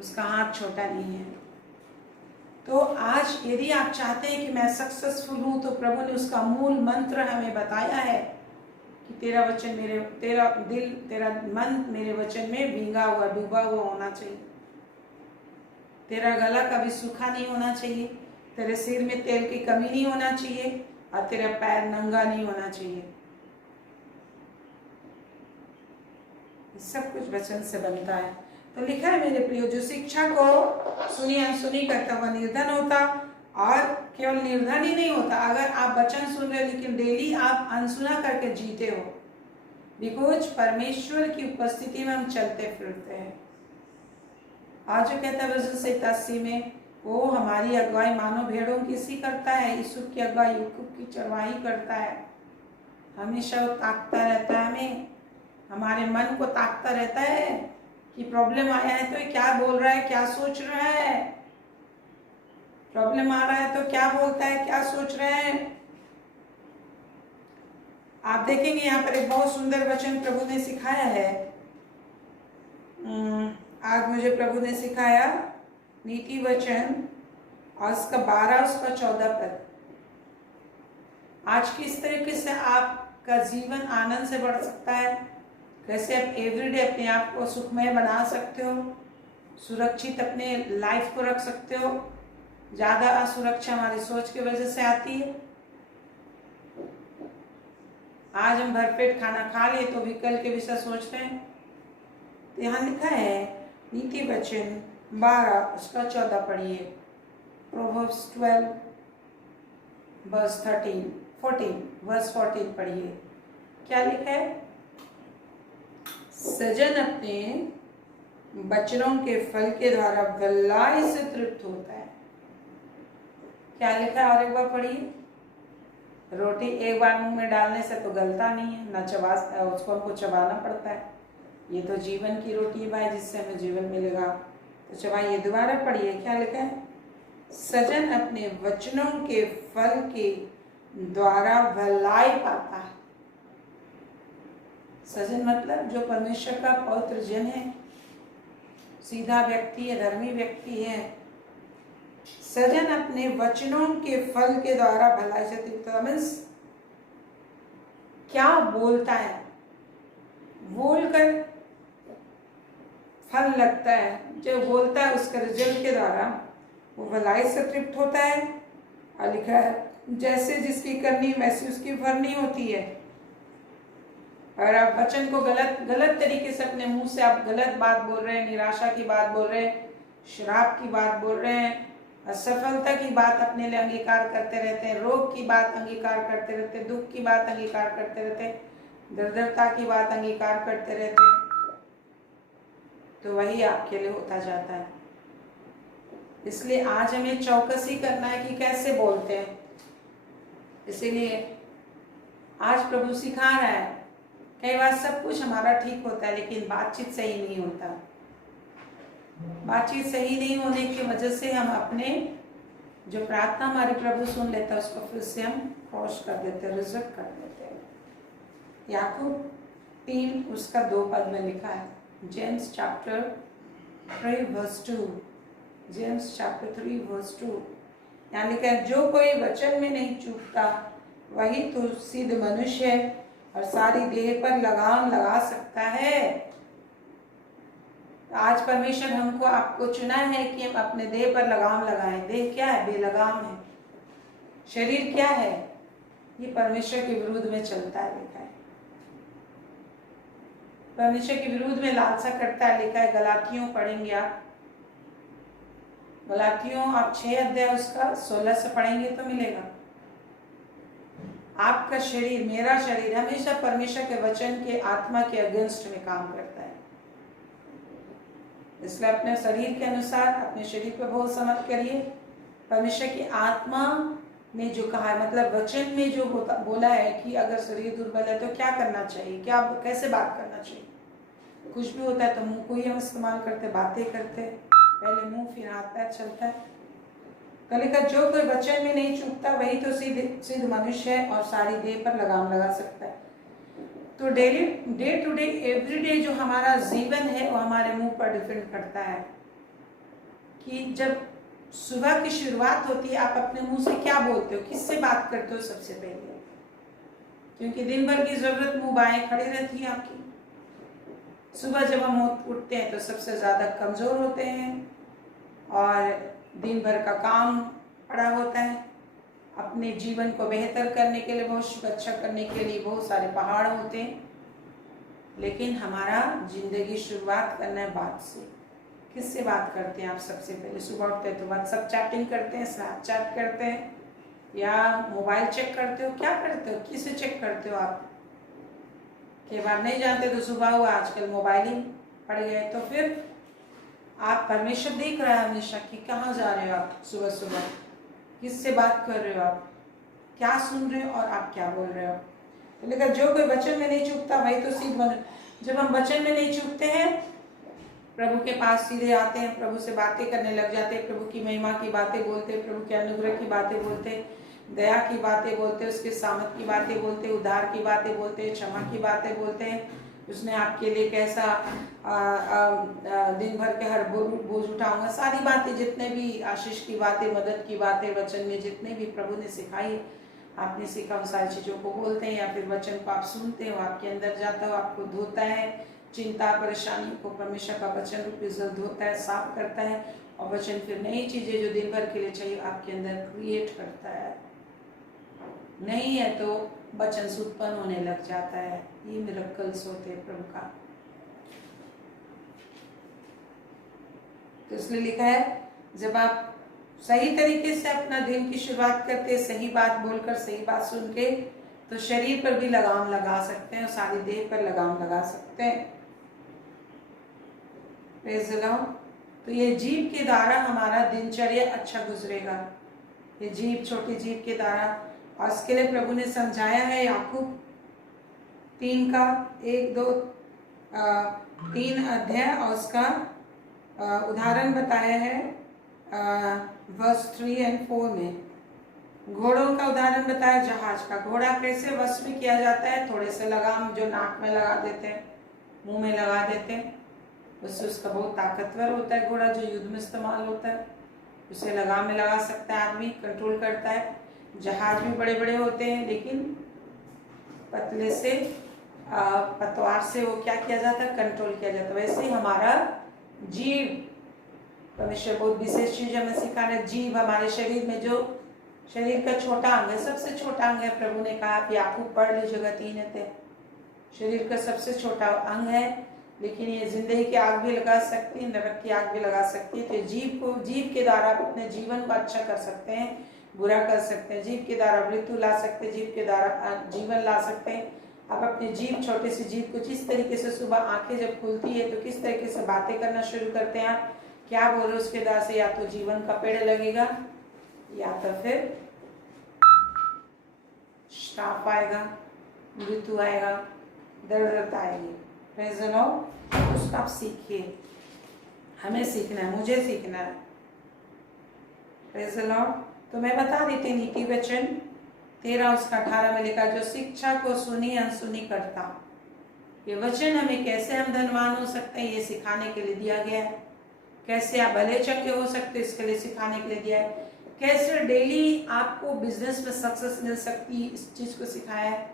उसका हाथ छोटा नहीं है। तो आज यदि आप चाहते हैं कि मैं सक्सेसफुल हूं तो प्रभु ने उसका मूल मंत्र हमें बताया है कि तेरा वचन मेरे, तेरा दिल, तेरा मन मेरे वचन में भींगा हुआ, डूबा हुआ होना चाहिए। तेरा गला कभी सूखा नहीं होना चाहिए, तेरे सिर में तेल की कमी नहीं होना चाहिए और तेरा पैर नंगा नहीं होना चाहिए। सब कुछ वचन से बनता है। तो लिखा है मेरे प्रियो, जो शिक्षा को सुनी अनसुनी करता हुआ निर्धन होता। और केवल निर्धन ही नहीं होता, अगर आप वचन सुन रहे लेकिन डेली आप अनसुना करके जीते हो, बिकॉज परमेश्वर की उपस्थिति में हम चलते फिरते हैं। आज जो कहता है वचन 87 में, वो हमारी अगुवाई मानो भेड़ों की सी करता है, यूसुफ की अगुवाई याकूब की चरवाही करता है। हमेशा वो ताकता रहता है, हमें हमारे मन को ताकता रहता है कि प्रॉब्लम आया है तो क्या बोल रहा है, क्या सोच रहा है। प्रॉब्लम आ रहा है तो क्या बोलता है, क्या सोच रहा है। आप देखेंगे यहाँ पर एक बहुत सुंदर वचन प्रभु ने सिखाया है। आज मुझे प्रभु ने सिखाया नीति वचन और उसका 12 उसका 14 पद। आज किस तरीके से आपका जीवन आनंद से बढ़ सकता है, कैसे आप एवरीडे अपने आप को सुखमय बना सकते हो, सुरक्षित अपने लाइफ को रख सकते हो। ज़्यादा असुरक्षा हमारी सोच की वजह से आती है। आज हम भरपेट खाना खा लिए तो भी कल के विषय सोच रहे हैं। तो यहाँ लिखा है नीति वचन 12 उसका 14 पढ़िए। प्रोवर्ब्स 12 वर्स 14 वर्स 14 पढ़िए। क्या लिखा है? सजन अपने वचनों के फल के द्वारा भलाई से तृप्त होता है। क्या लिखा है? और एक बार पढ़िए। रोटी एक बार मुंह में डालने से तो गलता नहीं है, ना उसको हमको चबाना पड़ता है। ये तो जीवन की रोटी है भाई, जिससे हमें जीवन मिलेगा। तो चबाइए, दोबारा पढ़िए। क्या लिखा है? सजन अपने वचनों के फल के द्वारा भलाई पाता है। सजन मतलब जो परमेश्वर का पवित्र जन है, सीधा व्यक्ति है, धर्मी व्यक्ति है। सजन अपने वचनों के फल के द्वारा भलाई से तृप्त होता है। क्या बोलता है, बोलकर फल लगता है। जो बोलता है उसके रिजल्ट के द्वारा वो भलाई से तृप्त होता है। और लिखा है जैसे जिसकी करनी वैसी उसकी भरनी होती है। अगर आप वचन को गलत तरीके से अपने मुंह से आप गलत बात बोल रहे हैं, निराशा की बात बोल रहे हैं, शराब की बात बोल रहे हैं, असफलता की बात अपने लिए अंगीकार करते रहते हैं, रोग की बात अंगीकार करते रहते हैं, दुख की बात अंगीकार करते रहते हैं, दरिद्रता की बात अंगीकार करते रहते हैं, तो वही आपके लिए होता जाता है। इसलिए आज हमें चौकसी करना है कि कैसे बोलते हैं। इसीलिए आज प्रभु सिखा रहा है, कई बार सब कुछ हमारा ठीक होता है लेकिन बातचीत सही नहीं होता। बातचीत सही नहीं होने की वजह से हम अपने जो प्रार्थना हमारे प्रभु सुन लेता है उसको फिर से हम क्रॉस कर देते हैं, रिजेक्ट कर देते हैं। याकूब 3 उसका 2 पद में लिखा है। James chapter 3 verse 2। James chapter 3 verse 2 यहाँ लिखा है, जो कोई वचन में नहीं चूकता वही तो सिद्ध मनुष्य है और सारी देह पर लगाम लगा सकता है। आज परमेश्वर हमको आपको चुना है कि हम अपने देह पर लगाम लगाएं। देह क्या है? बेलगाम है। शरीर क्या है? ये परमेश्वर के विरुद्ध में चलता है, लिखा है। परमेश्वर के विरुद्ध में लालसा करता है, लिखा है। गलातियों पढ़ेंगे आप, गलातियों आप 6 अध्याय उसका 16 से पढ़ेंगे तो मिलेगा। आपका शरीर, मेरा शरीर हमेशा परमेश्वर के वचन के आत्मा के अगेंस्ट में काम करता है। इसलिए अपने शरीर के अनुसार अपने शरीर पर बहुत समझ करिए। परमेश्वर की आत्मा ने जो कहा है, मतलब वचन में जो बोला है कि अगर शरीर दुर्बल है तो क्या करना चाहिए, क्या कैसे बात करना चाहिए। कुछ भी होता है तो मुंह को ही हम इस्तेमाल करते, बातें करते, पहले मुंह फिर हाथ पैर चलता है। कल का जो कोई वचन में नहीं चूकता वही तो सिद्ध मनुष्य है और सारी देह पर लगाम लगा सकता है। तो डे टू डे एवरीडे जो हमारा जीवन है वो हमारे मुंह पर डिपेंड करता है कि जब सुबह की शुरुआत होती है आप अपने मुंह से क्या बोलते हो, किससे बात करते हो सबसे पहले। क्योंकि दिन भर की जरूरत मुंह बाएं खड़ी रहती है आपकी। सुबह जब हम उठते हैं तो सबसे ज़्यादा कमज़ोर होते हैं और दिन भर का काम पड़ा होता है। अपने जीवन को बेहतर करने के लिए, बहुत अच्छा करने के लिए बहुत सारे पहाड़ होते हैं, लेकिन हमारा जिंदगी शुरुआत करना है बात से। किससे बात करते हैं आप सबसे पहले? सुबह उठते हैं तो व्हाट्सएप चैटिंग करते हैं, स्नैपचैट करते हैं, या मोबाइल चेक करते हो, क्या करते हो, किसे चेक करते हो आप? कई बार नहीं जानते तो सुबह हुआ, आजकल मोबाइल ही पड़ गए। तो फिर आप, परमेश्वर देख रहा है हमेशा कि कहाँ जा रहे हो आप सुबह सुबह, किससे बात कर रहे हो आप, क्या सुन रहे हो और आप क्या बोल रहे हो। तो लेकिन जो कोई वचन में नहीं चूकता वही तो सिद्ध मनुष्य। जब हम वचन में नहीं चूकते हैं प्रभु के पास सीधे आते हैं, प्रभु से बातें करने लग जाते हैं, प्रभु की महिमा की बातें बोलते हैं, प्रभु के अनुग्रह की बातें बोलते हैं, दया की बातें बोलते हैं, उसके सामर्थ की बातें बोलते हैं, उद्धार की बातें बोलते हैं, क्षमा की बातें बोलते हैं, उसने आपके लिए कैसा दिन भर के हर बोझ उठाऊंगा, सारी बातें, जितने भी आशीष की बातें, मदद की बातें वचन में जितने भी प्रभु ने सिखाई, आपने सीखा उन सारी चीज़ों को बोलते हैं, या फिर वचन को आप सुनते हो, आपके अंदर जाता हो, आपको धोता है, चिंता परेशानी को परमेश्वर का वचन रूप में धोता है, साफ करता है, और वचन फिर नई चीज़ें जो दिन भर के लिए चाहिए आपके अंदर क्रिएट करता है। नहीं है तो वचन से उत्पन्न होने लग जाता है। ये मिरेकल्स होते हैं प्रभु का। तो इसलिए लिखा है, जब आप सही तरीके से अपना दिन की शुरुआत करते हैं, सही बात बोलकर, सही बात सुन के, तो शरीर पर भी लगाम लगा सकते हैं और सारी देह पर लगाम लगा सकते हैं। Praise the Lord. तो ये जीभ के द्वारा हमारा दिनचर्या अच्छा गुजरेगा, ये जीभ, छोटी जीभ के द्वारा। और इसके लिए प्रभु ने समझाया है, याकूब 3 का 1, 2, 3 अध्याय, और उसका उदाहरण बताया है वर्स 3 और 4 में। घोड़ों का उदाहरण बताया, जहाज का। घोड़ा कैसे वश में किया जाता है? थोड़े से लगाम जो नाक में लगा देते हैं, मुंह में लगा देते हैं, उससे उसका बहुत ताकतवर होता है घोड़ा, जो युद्ध में इस्तेमाल होता है। उसे लगाम में लगा सकता है आदमी, कंट्रोल करता है। जहाज भी बड़े बड़े होते हैं, लेकिन पतले से पतवार से वो क्या किया जाता है? कंट्रोल किया जाता है। वैसे ही हमारा जीव, परमेश्वर बहुत विशेष चीज हमें सिखा रहे। जीव हमारे शरीर में, जो शरीर का छोटा अंग है, सबसे छोटा अंग है। प्रभु ने कहा कि आपको पढ़ लीजिएगा 3 अध्याय। शरीर का सबसे छोटा अंग है, लेकिन ये जिंदगी की आग भी लगा सकती है, नरक की आग भी लगा सकती है। तो जीव के द्वारा आप अपने जीवन को अच्छा कर सकते हैं, बुरा कर सकते हैं। जीव के द्वारा मृत्यु ला सकते हैं, जीव के द्वारा जीवन ला सकते हैं। आप अपने जीव, छोटे से जीव को जिस तरीके से सुबह आंखें जब खुलती है तो किस तरीके से बातें करना शुरू करते हैं, आप क्या बोल रहे हो, उसके द्वारा से या तो जीवन का पेड़ लगेगा, या तो फिर श्राप आएगा, मृत्यु आएगा, दर्द आएगी। Praise the Lord. उसका आप सीखिए, हमें सीखना है, मुझे सीखना है। Praise the Lord. तो मैं बता देती नीति वचन 13 उसका 18 में लिखा, जो शिक्षा को सुनी अनसुनी करता। ये वचन हमें कैसे हम धनवान हो सकते हैं, ये सिखाने के लिए दिया गया है। कैसे आप भले चंगे हो सकते हैं, इसके लिए सिखाने के लिए दिया है। कैसे डेली आपको बिजनेस में सक्सेस मिल सकती है, इस चीज को सिखाया है।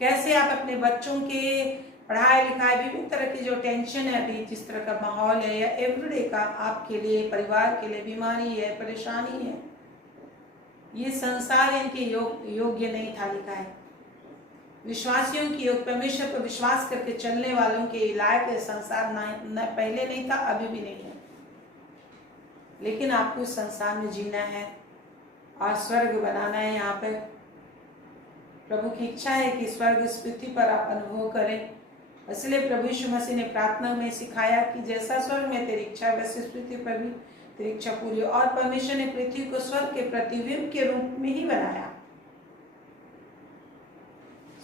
कैसे आप अपने बच्चों के पढ़ाई लिखाई, विभिन्न तरह की जो टेंशन है, अभी जिस तरह का माहौल है, या एवरीडे का आपके लिए, परिवार के लिए बीमारी है, परेशानी है, ये संसार इनके योग्य नहीं था, लिखा है। विश्वासियों की योग, परमेश्वर पर विश्वास करके चलने वालों के लायक संसार न पहले नहीं था, अभी भी नहीं है। लेकिन आपको इस संसार में जीना है और स्वर्ग बनाना है। यहाँ पे प्रभु की इच्छा है कि स्वर्ग इस पृथ्वी पर आप अनुभव करें। इसलिए प्रभु यीशु मसीह ने प्रार्थना में सिखाया कि जैसा स्वर्ग में तेरी इच्छा है, वैसे इस पृथ्वी पर भी तेरी इच्छा पूरी हो। और परमेश्वर ने पृथ्वी को स्वर्ग के प्रतिबिंब के रूप में ही बनाया,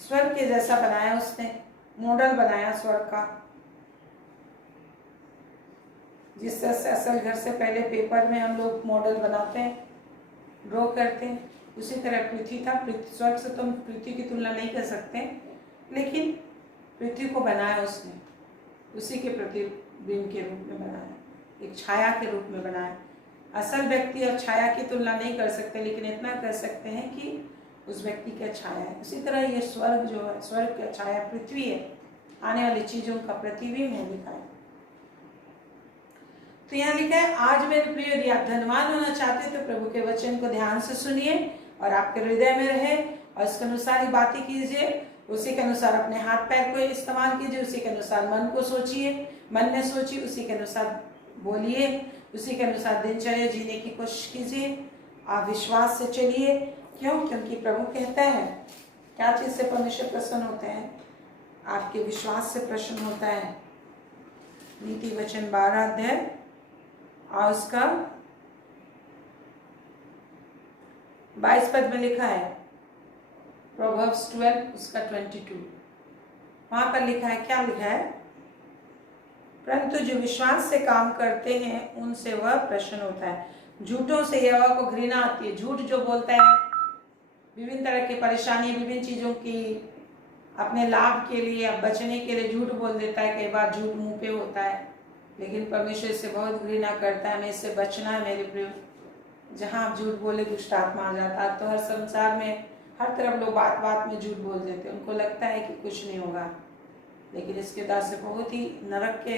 स्वर्ग के जैसा बनाया, उसने मॉडल बनाया स्वर्ग का। जिस तरह से असल घर से पहले पेपर में हम लोग मॉडल बनाते हैं, ड्रॉ करते हैं, उसी तरह पृथ्वी था। स्वर्ग से तो हम पृथ्वी की तुलना नहीं कर सकते, लेकिन पृथ्वी को बनाया उसने, उसी के प्रतिबिंब के रूप में बनाया, एक छाया के रूप में बनाया। असल व्यक्ति और छाया की तुलना नहीं कर सकते, लेकिन इतना कर सकते हैं कि उस व्यक्ति का छाया है। उसी तरह ये स्वर्ग जो है, स्वर्ग का छाया पृथ्वी है, आने वाली चीजों का प्रतिबिंब है, लिखा है। तो यहाँ लिखा है, आज मेरे प्रिय, यदि आप धनवान होना चाहते हैं तो प्रभु के वचन को ध्यान से सुनिए और आपके हृदय में रहे, और उसके अनुसार ही बातें कीजिए, उसी के अनुसार अपने हाथ पैर को इस्तेमाल कीजिए, उसी के अनुसार मन को सोचिए, मन में सोचिए, उसी के अनुसार बोलिए, उसी के अनुसार दिनचर्या जीने की कोशिश कीजिए। आप विश्वास से चलिए। क्यों? क्योंकि प्रभु कहता है, क्या चीज से परमेश्वर प्रसन्न होते हैं? आपके विश्वास से प्रसन्न होता है। नीति वचन 12 अध्याय और उसका 22 पद में लिखा है, प्रोवर्ब्स 12 उसका 22, वहां पर लिखा है, क्या लिखा है? परंतु जो विश्वास से काम करते हैं उनसे वह प्रसन्न होता है। झूठों से यहोवा को घृणा आती है। झूठ जो बोलता है, विभिन्न तरह की परेशानी, विभिन्न चीज़ों की अपने लाभ के लिए या बचने के लिए झूठ बोल देता है। कई बार झूठ मुंह पे होता है, लेकिन परमेश्वर इससे बहुत घृणा करता है। हमें इससे बचना है मेरे प्रिय। जहाँ आप झूठ बोले दुष्ट आत्मा आ जाता है। तो हर संसार में हर तरफ लोग बात बात में झूठ बोल देते हैं। उनको लगता है कि कुछ नहीं होगा, लेकिन इसके बाद से बहुत ही नरक के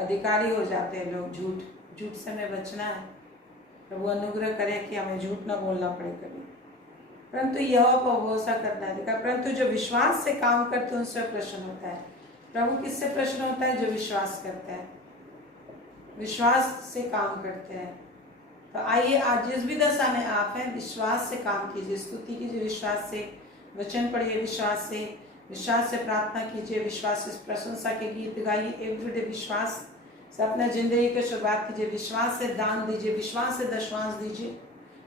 अधिकारी हो जाते हैं लोग। झूठ से हमें बचना है। प्रभु अनुग्रह करे कि हमें झूठ ना बोलना पड़े कभी, परंतु यहोवा पर भरोसा करना है। देखा, परंतु जो विश्वास से काम करते हैं उनसे प्रसन्न होता है। प्रभु किससे प्रसन्न होता है? जो विश्वास करते हैं, विश्वास से काम करते हैं। तो आइए आज जिस भी दशा में आप हैं, विश्वास से काम कीजिए, स्तुति कीजिए, विश्वास से वचन पढ़िए, विश्वास से प्रार्थना कीजिए, विश्वास से प्रशंसा के गीत गाइए। एवरीडे विश्वास से अपने जिंदगी की शुरुआत कीजिए, विश्वास से दान दीजिए, विश्वास से दशमांश दीजिए,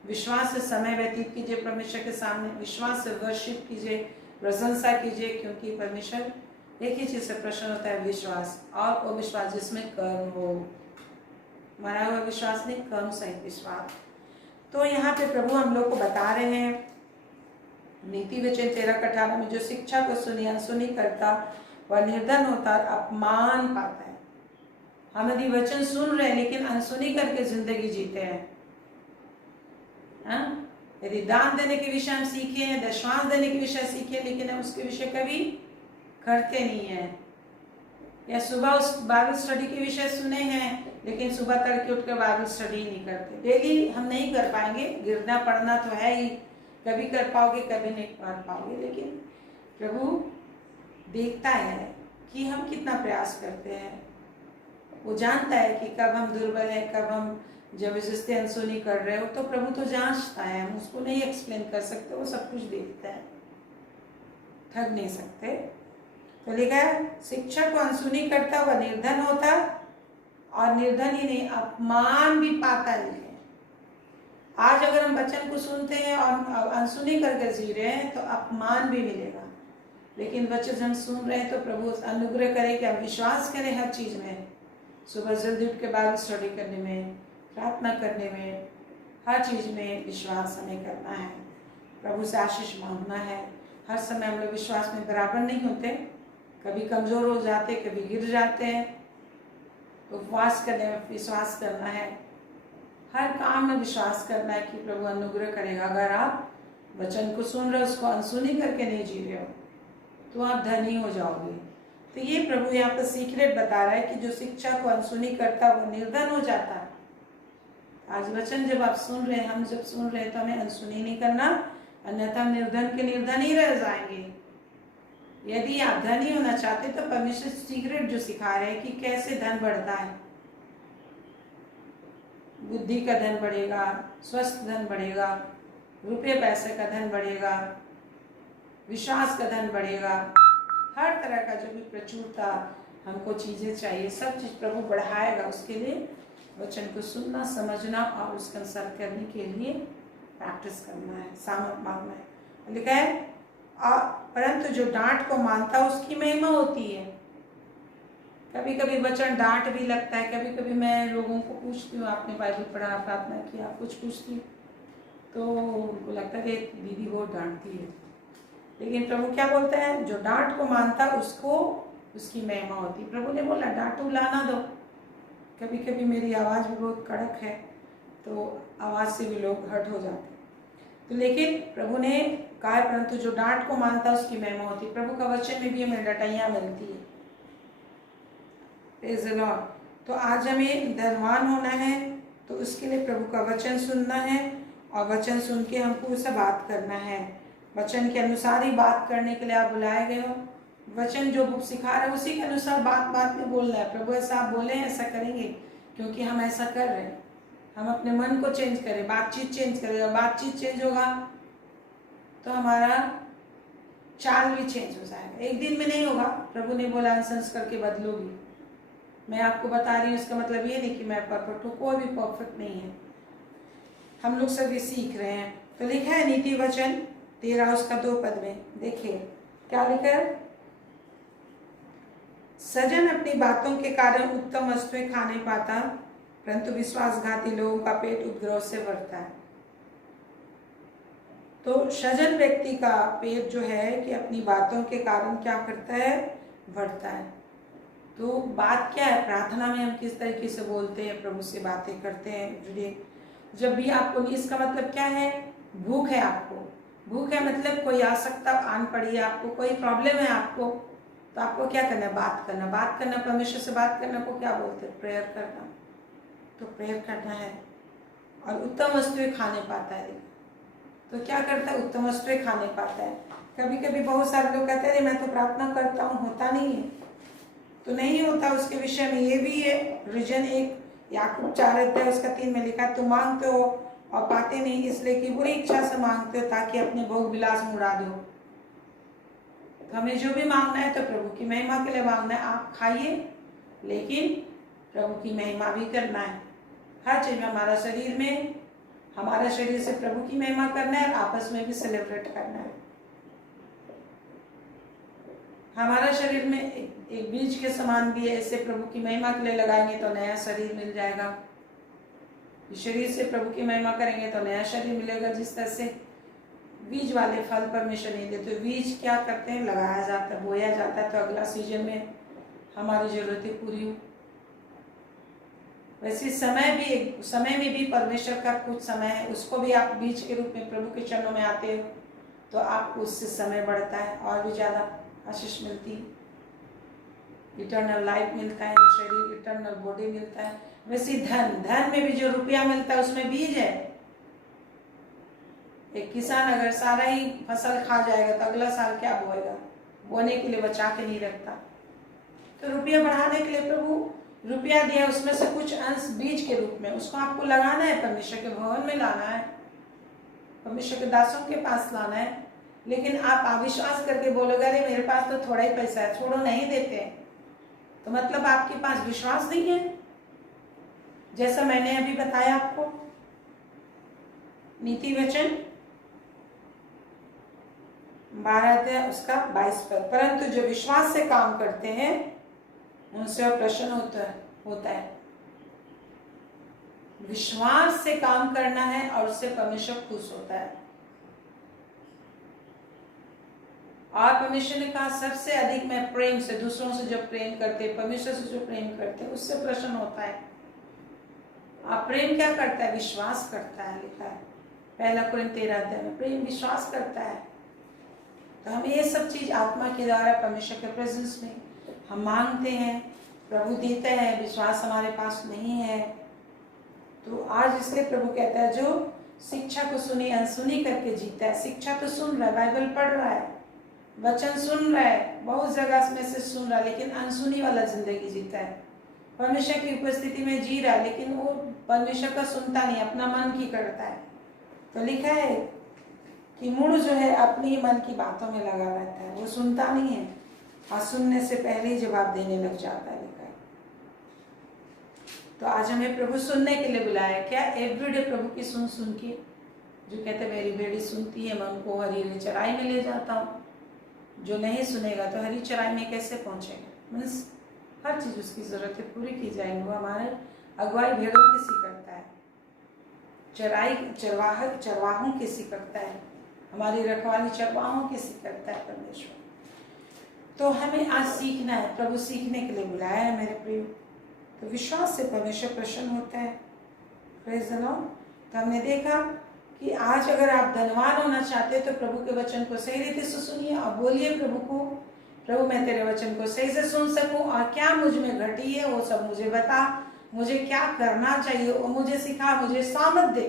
विश्वास से समय व्यतीत कीजिए परमेश्वर के सामने, विश्वास से वर्शिप कीजिए, प्रशंसा कीजिए, क्योंकि परमेश्वर एक ही चीज से प्रसन्न होता है, विश्वास। और वो विश्वास जिसमें कर्म हो, मरा हुआ विश्वास नहीं, कर्म सहित विश्वास। तो यहाँ पे प्रभु हम लोग को बता रहे हैं नीति वचन 13-18 में, जो शिक्षा को सुनी अनसुनी करता वह निर्धन होता और अपमान पाता है। हम यदि वचन सुन रहे हैं लेकिन अनसुनी करके जिंदगी जीते हैं, यदि दान देने के विषय हम सीखे हैं, दशमांश देने के विषय सीखे, लेकिन हम उसके विषय कभी करते नहीं है। या सुबह उस बाइबल स्टडी के विषय सुने हैं, लेकिन सुबह तड़के उठकर बाइबल स्टडी नहीं करते। डेली हम नहीं कर पाएंगे, गिरना पड़ना तो है ही, कभी कर पाओगे कभी नहीं कर पाओगे, लेकिन प्रभु देखता है कि हम कितना प्रयास करते हैं। वो जानता है कि कब हम दुर्बल हैं, कब हम जबरदस्ती अनसुनी कर रहे हो। तो प्रभु तो जांचता है, हम उसको नहीं एक्सप्लेन कर सकते, वो सब कुछ देखता है, ठग नहीं सकते। तो लिखा है शिक्षा को अनसुनी करता वह निर्धन होता, और निर्धन ही नहीं अपमान भी पाता है। आज अगर हम वचन को सुनते हैं और अनसुनी करके जी रहे हैं तो अपमान भी मिलेगा, लेकिन वचन हम सुन रहे हैं तो प्रभु अनुग्रह करे कि हम विश्वास करें हर चीज में। सुबह जल्दी उठ के बाइबल स्टडी करने में, प्रार्थना करने में, हर चीज में विश्वास हमें करना है, प्रभु से आशीष मांगना है। हर समय हम लोग विश्वास में बराबर नहीं होते, कभी कमजोर हो जाते, कभी गिर जाते हैं। उपवास करने में विश्वास करना है, हर काम में विश्वास करना है कि प्रभु अनुग्रह करेगा। अगर आप वचन को सुन रहे हो, उसको अनसुनी करके नहीं जी रहे हो, तो आप धनी हो जाओगे। तो ये प्रभु यहाँ पर सीक्रेट बता रहा है कि जो शिक्षा को अनसुनी करता वो निर्धन हो जाता है। आज वचन जब आप सुन रहे हैं, हम जब सुन रहे हैं, तो हमें अनसुनी नहीं करना, अन्यथा हम निर्धन के निर्धन ही रह जाएंगे। यदि आप धनी होना चाहते तो परमेश्वर सीक्रेट जो सिखा रहे हैं कि कैसे धन बढ़ता है। बुद्धि का धन बढ़ेगा, स्वस्थ धन बढ़ेगा, रुपये पैसे का धन बढ़ेगा, विश्वास का धन बढ़ेगा, हर तरह का जो भी प्रचुरता हमको चीजें चाहिए, सब चीज प्रभु बढ़ाएगा। उसके लिए वचन को सुनना, समझना और उसके अनुसार करने के लिए प्रैक्टिस करना है, सामर्थ मांगना है। लिखा है परंतु जो डांट को मानता है उसकी महिमा होती है। कभी कभी वचन डांट भी लगता है। कभी कभी मैं लोगों को पूछती हूँ, आपने बाइबल पढ़ा, प्रार्थना किया, कुछ पूछती हूँ तो उनको लगता है कि दीदी बहुत डांटती है, लेकिन प्रभु क्या बोलते हैं, जो डांट को मानता है उसको उसकी महिमा होती है। प्रभु ने बोला डांटू लाना दो। कभी कभी मेरी आवाज़ भी बहुत कड़क है तो आवाज़ से भी लोग हर्ट हो जाते हैं। तो लेकिन प्रभु ने कहा परंतु जो डांट को मानता है उसकी महिमा होती है। प्रभु का वचन में भी हमें डटाइयाँ मिलती है। Praise the Lord. तो आज हमें धनवान होना है तो उसके लिए प्रभु का वचन सुनना है, और वचन सुन के हमको उससे बात करना है। वचन के अनुसार ही बात करने के लिए आप बुलाए गए हो। वचन जो सिखा रहे हैं उसी के अनुसार बात बात में बोलना है। प्रभु ऐसा आप बोले ऐसा करेंगे क्योंकि हम ऐसा कर रहे हैं। हम अपने मन को चेंज करें, बातचीत चेंज करें, और बातचीत चेंज होगा तो हमारा चाल भी चेंज हो जाएगा। एक दिन में नहीं होगा। प्रभु ने बोला संस्कार के बदलोगी। मैं आपको बता रही हूँ, इसका मतलब ये नहीं कि मैं परफेक्ट हूँ, कोई भी परफेक्ट नहीं है। हम लोग सभी सीख रहे हैं। तो लिखा है नीति वचन 13 उसका 2 पद में, देखिए क्या लिखा है, सज्जन अपनी बातों के कारण उत्तम वस्तुएं खा नहीं पाता, परंतु विश्वासघाती लोगों का पेट उपद्रव से भरता है। तो सज्जन व्यक्ति का पेट जो है कि अपनी बातों के कारण क्या करता है, बढ़ता है। तो बात क्या है, प्रार्थना में हम किस तरीके से बोलते हैं, प्रभु से बातें करते हैं। जुड़िए, जब भी आपको, इसका मतलब क्या है, भूख है आपको, भूख है मतलब कोई आवश्यकता आन पड़ी है आपको, कोई प्रॉब्लम है आपको, तो आपको क्या करना है, बात करना। बात करना, परमेश्वर से बात करने को क्या बोलते हैं, प्रेयर करना। तो प्रेयर करना है। और उत्तम वस्तुएं खा नहीं पाता है, तो क्या करता है, उत्तम वस्तुएं खा नहीं पाता है। कभी कभी बहुत सारे लोग कहते हैं मैं तो प्रार्थना करता हूँ, होता नहीं है। तो नहीं होता, उसके विषय में ये भी है रीजन। एक याकूब 4 उसका 3 में लिखा, तुम मांगते हो और पाते नहीं, इसलिए कि बुरी इच्छा से मांगते हो ताकि अपने भोग विलास में उड़ा दो। तो हमें जो भी मांगना है तो प्रभु की महिमा के लिए मांगना है। आप खाइए, लेकिन प्रभु की महिमा भी करना है। हर चीज में हमारा शरीर से प्रभु की महिमा करना है, और आपस में भी सेलिब्रेट करना है। हमारा शरीर में एक बीज के समान भी है, इसे प्रभु की महिमा के लिए लगाएंगे तो नया शरीर मिल जाएगा। शरीर से प्रभु की महिमा करेंगे तो नया शरीर मिलेगा। जिस तरह से बीज वाले फल परमेश्वर नहीं देते, बीज क्या करते हैं, लगाया जाता है, बोया जाता है, तो अगला सीजन में हमारी जरूरतें पूरी हो। वैसे समय में भी परमेश्वर का कुछ समय है, उसको भी आप बीज के रूप में प्रभु के चरणों में आते हो तो आपको उससे समय बढ़ता है और भी ज़्यादा आशीष मिलती है, इटर्नल लाइफ मिलता है, शरीर इटर्नल बॉडी मिलता है। वैसे धन में भी जो रुपया मिलता है उसमें बीज है। एक किसान अगर सारा ही फसल खा जाएगा तो अगला साल क्या बोएगा, बोने के लिए बचा के नहीं रखता। तो रुपया बढ़ाने के लिए प्रभु रुपया दिया, उसमें से कुछ अंश बीज के रूप में उसको आपको लगाना है, परमेश्वर के भवन में लाना है, परमेश्वर के दासों के पास लाना है। लेकिन आप अविश्वास करके बोलोगे अरे मेरे पास तो थोड़ा ही पैसा है, छोड़ो, नहीं देते, तो मतलब आपके पास विश्वास नहीं है। जैसा मैंने अभी बताया आपको, नीति वचन 12 उसका 22 पर, परंतु जो विश्वास से काम करते हैं उनसे प्रसन्न होता है। विश्वास से काम करना है और उससे परमेश्वर खुश होता है। और परमेश्वर ने कहा सबसे अधिक मैं प्रेम से, दूसरों से जो प्रेम करते, परमेश्वर से जो प्रेम करते, उससे प्रसन्न होता है। आप प्रेम क्या करता है, विश्वास करता है, लिखा है 1 कुरिन्थियों 13 में, प्रेम विश्वास करता है। तो हम ये सब चीज आत्मा के द्वारा परमेश्वर के प्रेजेंस में हम मांगते हैं, प्रभु देता है। विश्वास हमारे पास नहीं है तो आज इसलिए प्रभु कहता है जो शिक्षा को सुनी अनसुनी करके जीता है। शिक्षा तो सुन रहा है, बाइबल पढ़ रहा है, वचन सुन रहा है, बहुत जगह में से सुन रहा है, लेकिन अनसुनी वाला जिंदगी जीता है। परमेश्वर की उपस्थिति में जी रहा है लेकिन वो परमेश्वर का सुनता नहीं, अपना मन की करता है। तो लिखा है कि मूढ़ जो है अपनी मन की बातों में लगा रहता है, वो सुनता नहीं है और सुनने से पहले ही जवाब देने लग जाता है, लिखा है। तो आज हमें प्रभु सुनने के लिए बुलाया। क्या एवरीडे प्रभु की सुन के, जो कहते मेरी बेटी सुनती है मैं उनको हरी चराई में ले जाता हूँ। जो नहीं सुनेगा तो हरी चराई में कैसे पहुंचेगा। मीन्स हर चीज उसकी जरूरतें पूरी की जाएंगी। वो हमारे अगुवाई भेड़ों की सी करता है, चरवाहों की सी करता है, हमारी रखवाली चरवाहों की सी करता है परमेश्वर। तो हमें आज सीखना है, प्रभु सीखने के लिए बुलाया है मेरे प्रिय। तो विश्वास से परमेश्वर प्रसन्न होता है। Praise the Lord. तो हमने देखा कि आज अगर आप धनवान होना चाहते हो तो प्रभु के वचन को सही रीति से सुनिए और बोलिए प्रभु को, प्रभु मैं तेरे वचन को सही से सुन सकूं और क्या मुझ में घटी है वो सब मुझे बता, मुझे क्या करना चाहिए वो मुझे सिखा, मुझे सामर्थ दे।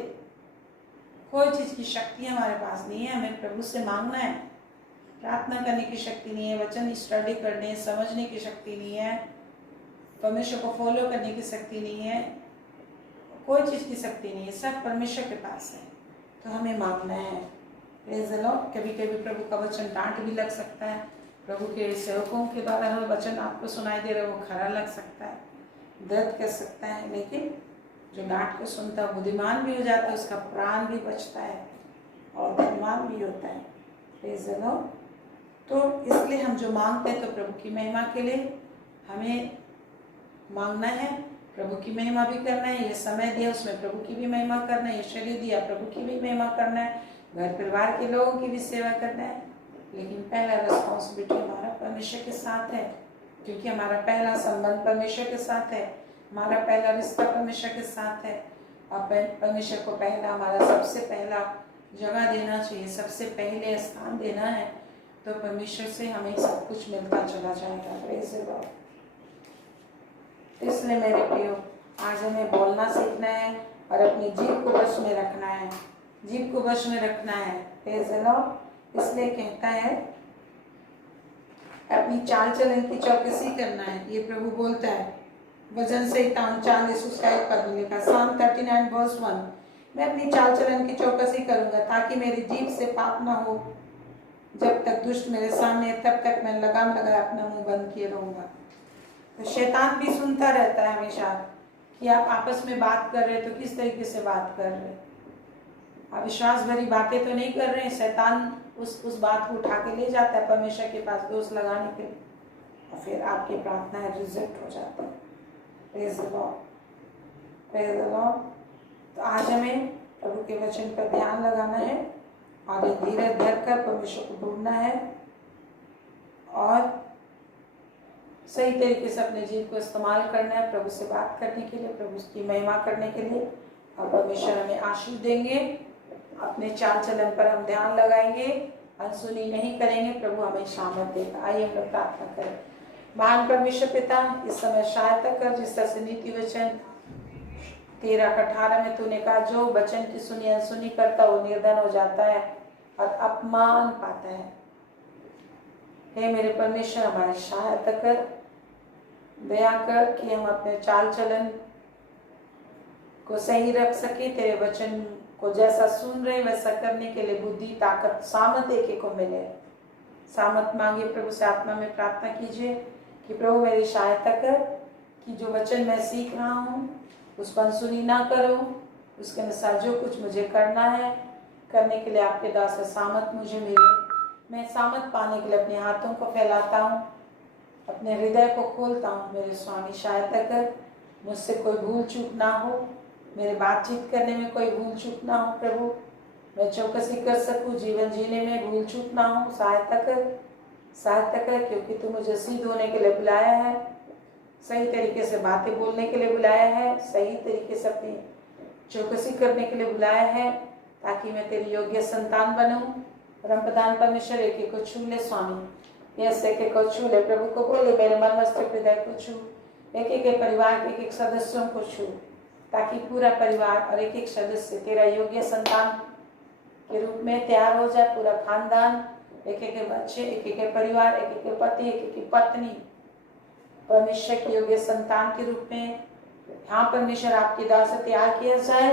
कोई चीज की शक्ति हमारे पास नहीं है, हमें प्रभु से मांगना है। प्रार्थना करने की शक्ति नहीं है, वचन स्टडी करने समझने की शक्ति नहीं है, परमेश्वर को फॉलो करने की शक्ति नहीं है, कोई चीज की शक्ति नहीं है, सब परमेश्वर के पास है। तो हमें मांगना है। Praise the Lord. कभी कभी प्रभु का वचन डांट भी लग सकता है, प्रभु के सेवकों के द्वारा हर वचन आपको सुनाई दे रहा है वो खरा लग सकता है, दर्द कर सकता है, लेकिन जो डांट को सुनता है बुद्धिमान भी हो जाता है, उसका प्राण भी बचता है और धनवान भी होता है। Praise the Lord. तो इसलिए हम जो मांगते हैं तो प्रभु की महिमा के लिए हमें मांगना है, प्रभु की महिमा भी करना है। ये समय दिया उसमें प्रभु की भी महिमा करना है, ये शरीर दिया प्रभु की भी महिमा करना है, घर परिवार के लोगों की भी सेवा करना है। लेकिन पहला रिस्पॉन्सिबिलिटी हमारा परमेश्वर के साथ है, क्योंकि हमारा पहला संबंध परमेश्वर के साथ है, हमारा पहला रिश्ता परमेश्वर के साथ है। और परमेश्वर को पहला, हमारा सबसे पहला जगह देना चाहिए, सबसे पहले स्थान देना है, तो परमेश्वर से हमें सब कुछ मिलता चला जाएगा। Praise the Lord. इसलिए मेरे प्रियो, आज हमें बोलना सीखना है और अपनी जीभ को वश में रखना है, जीभ को वश में रखना है। Praise the Lord. इसलिए कहता है अपनी चाल चलन की चौकसी करना है, ये प्रभु बोलता है। वचन संहिता 39 उसका 1 पद लिखा, Psalm 39 verse 1। मैं अपनी चाल चलन की चौकसी करूंगा ताकि मेरी जीभ से पाप ना हो। जब तक दुष्ट मेरे सामने है तब तक मैं लगाम लगाए अपना मुंह बंद किए रहूंगा। तो शैतान भी सुनता रहता है हमेशा कि आप आपस में बात कर रहे, तो किस तरीके से बात कर रहे, आप विश्वास भरी बातें तो नहीं कर रहे हैं। शैतान उस बात को उठा के ले जाता है परमेश्वर के पास दोष लगाने के लिए, और फिर आपकी प्रार्थना रिजेक्ट हो जाती है। Praise the Lord, praise the Lord. तो आज हमें प्रभु के वचन पर ध्यान लगाना है और धीरे धर कर परमेश्वर को ढूंढना है और सही तरीके से अपने जीव को इस्तेमाल करना है प्रभु से बात करने के लिए, प्रभु की महिमा करने के लिए। और परमेश्वर हमें आशीष देंगे, अपने चाल चलन पर हम ध्यान लगाएंगे, अनसुनी नहीं करेंगे, प्रभु हमें शामत देगा। आइए हम लोग प्रार्थना करें। महान परमेश्वर पिता, इस समय सहायता कर, जिस तरह से नीति वचन 13:18 में तूने कहा, जो वचन की सुनी अनसुनी करता वो निर्धन हो जाता है और अपमान पाता है। हे मेरे परमेश्वर, हमारी सहायता कर, दया कर कि हम अपने चाल चलन को सही रख सके, तेरे वचन को जैसा सुन रहे वैसा करने के लिए बुद्धि, ताकत, सामर्थ एक को मिले। सामर्थ मांगे प्रभु से, आत्मा में प्रार्थना कीजिए कि प्रभु मेरी सहायता कर कि जो वचन मैं सीख रहा हूँ उसको अनसुनी ना करूँ, उसके अनुसार जो कुछ मुझे करना है करने के लिए आपके दास से सामर्थ मुझे मिले। मैं सामर्थ पाने के लिए अपने हाथों को फैलाता हूँ, अपने हृदय को खोलता हूँ। मेरे स्वामी सहायता कर, मुझसे कोई भूल चूक ना हो, मेरे बातचीत करने में कोई भूल चूक ना हो प्रभु, मैं चौकसी कर सकूँ, जीवन जीने में भूल चूक ना हो। सहायता कर, सहायता कर, क्योंकि तू मुझे सिद्ध होने के लिए बुलाया है, सही तरीके से बातें बोलने के लिए बुलाया है, सही तरीके से अपनी चौकसी करने के लिए बुलाया है, ताकि मैं तेरी योग्य संतान बनूं। परमप्रधान परमेश्वर एक एक को छू ले स्वामी, यस एक एक को छू ले प्रभु को बोले, मेरे मन मस्तिष्क हृदय को छू, एक एक के परिवार के एक एक सदस्यों को छू, ताकि पूरा परिवार और एक एक सदस्य तेरा योग्य संतान के रूप में तैयार हो जाए। पूरा खानदान, एक एक के बच्चे, एक एक के परिवार, एक एक के पति, एक एक की पत्नी परमेश्वर की योग्य संतान के रूप में यहाँ परमेश्वर आपकी दास से तैयार किया जाए।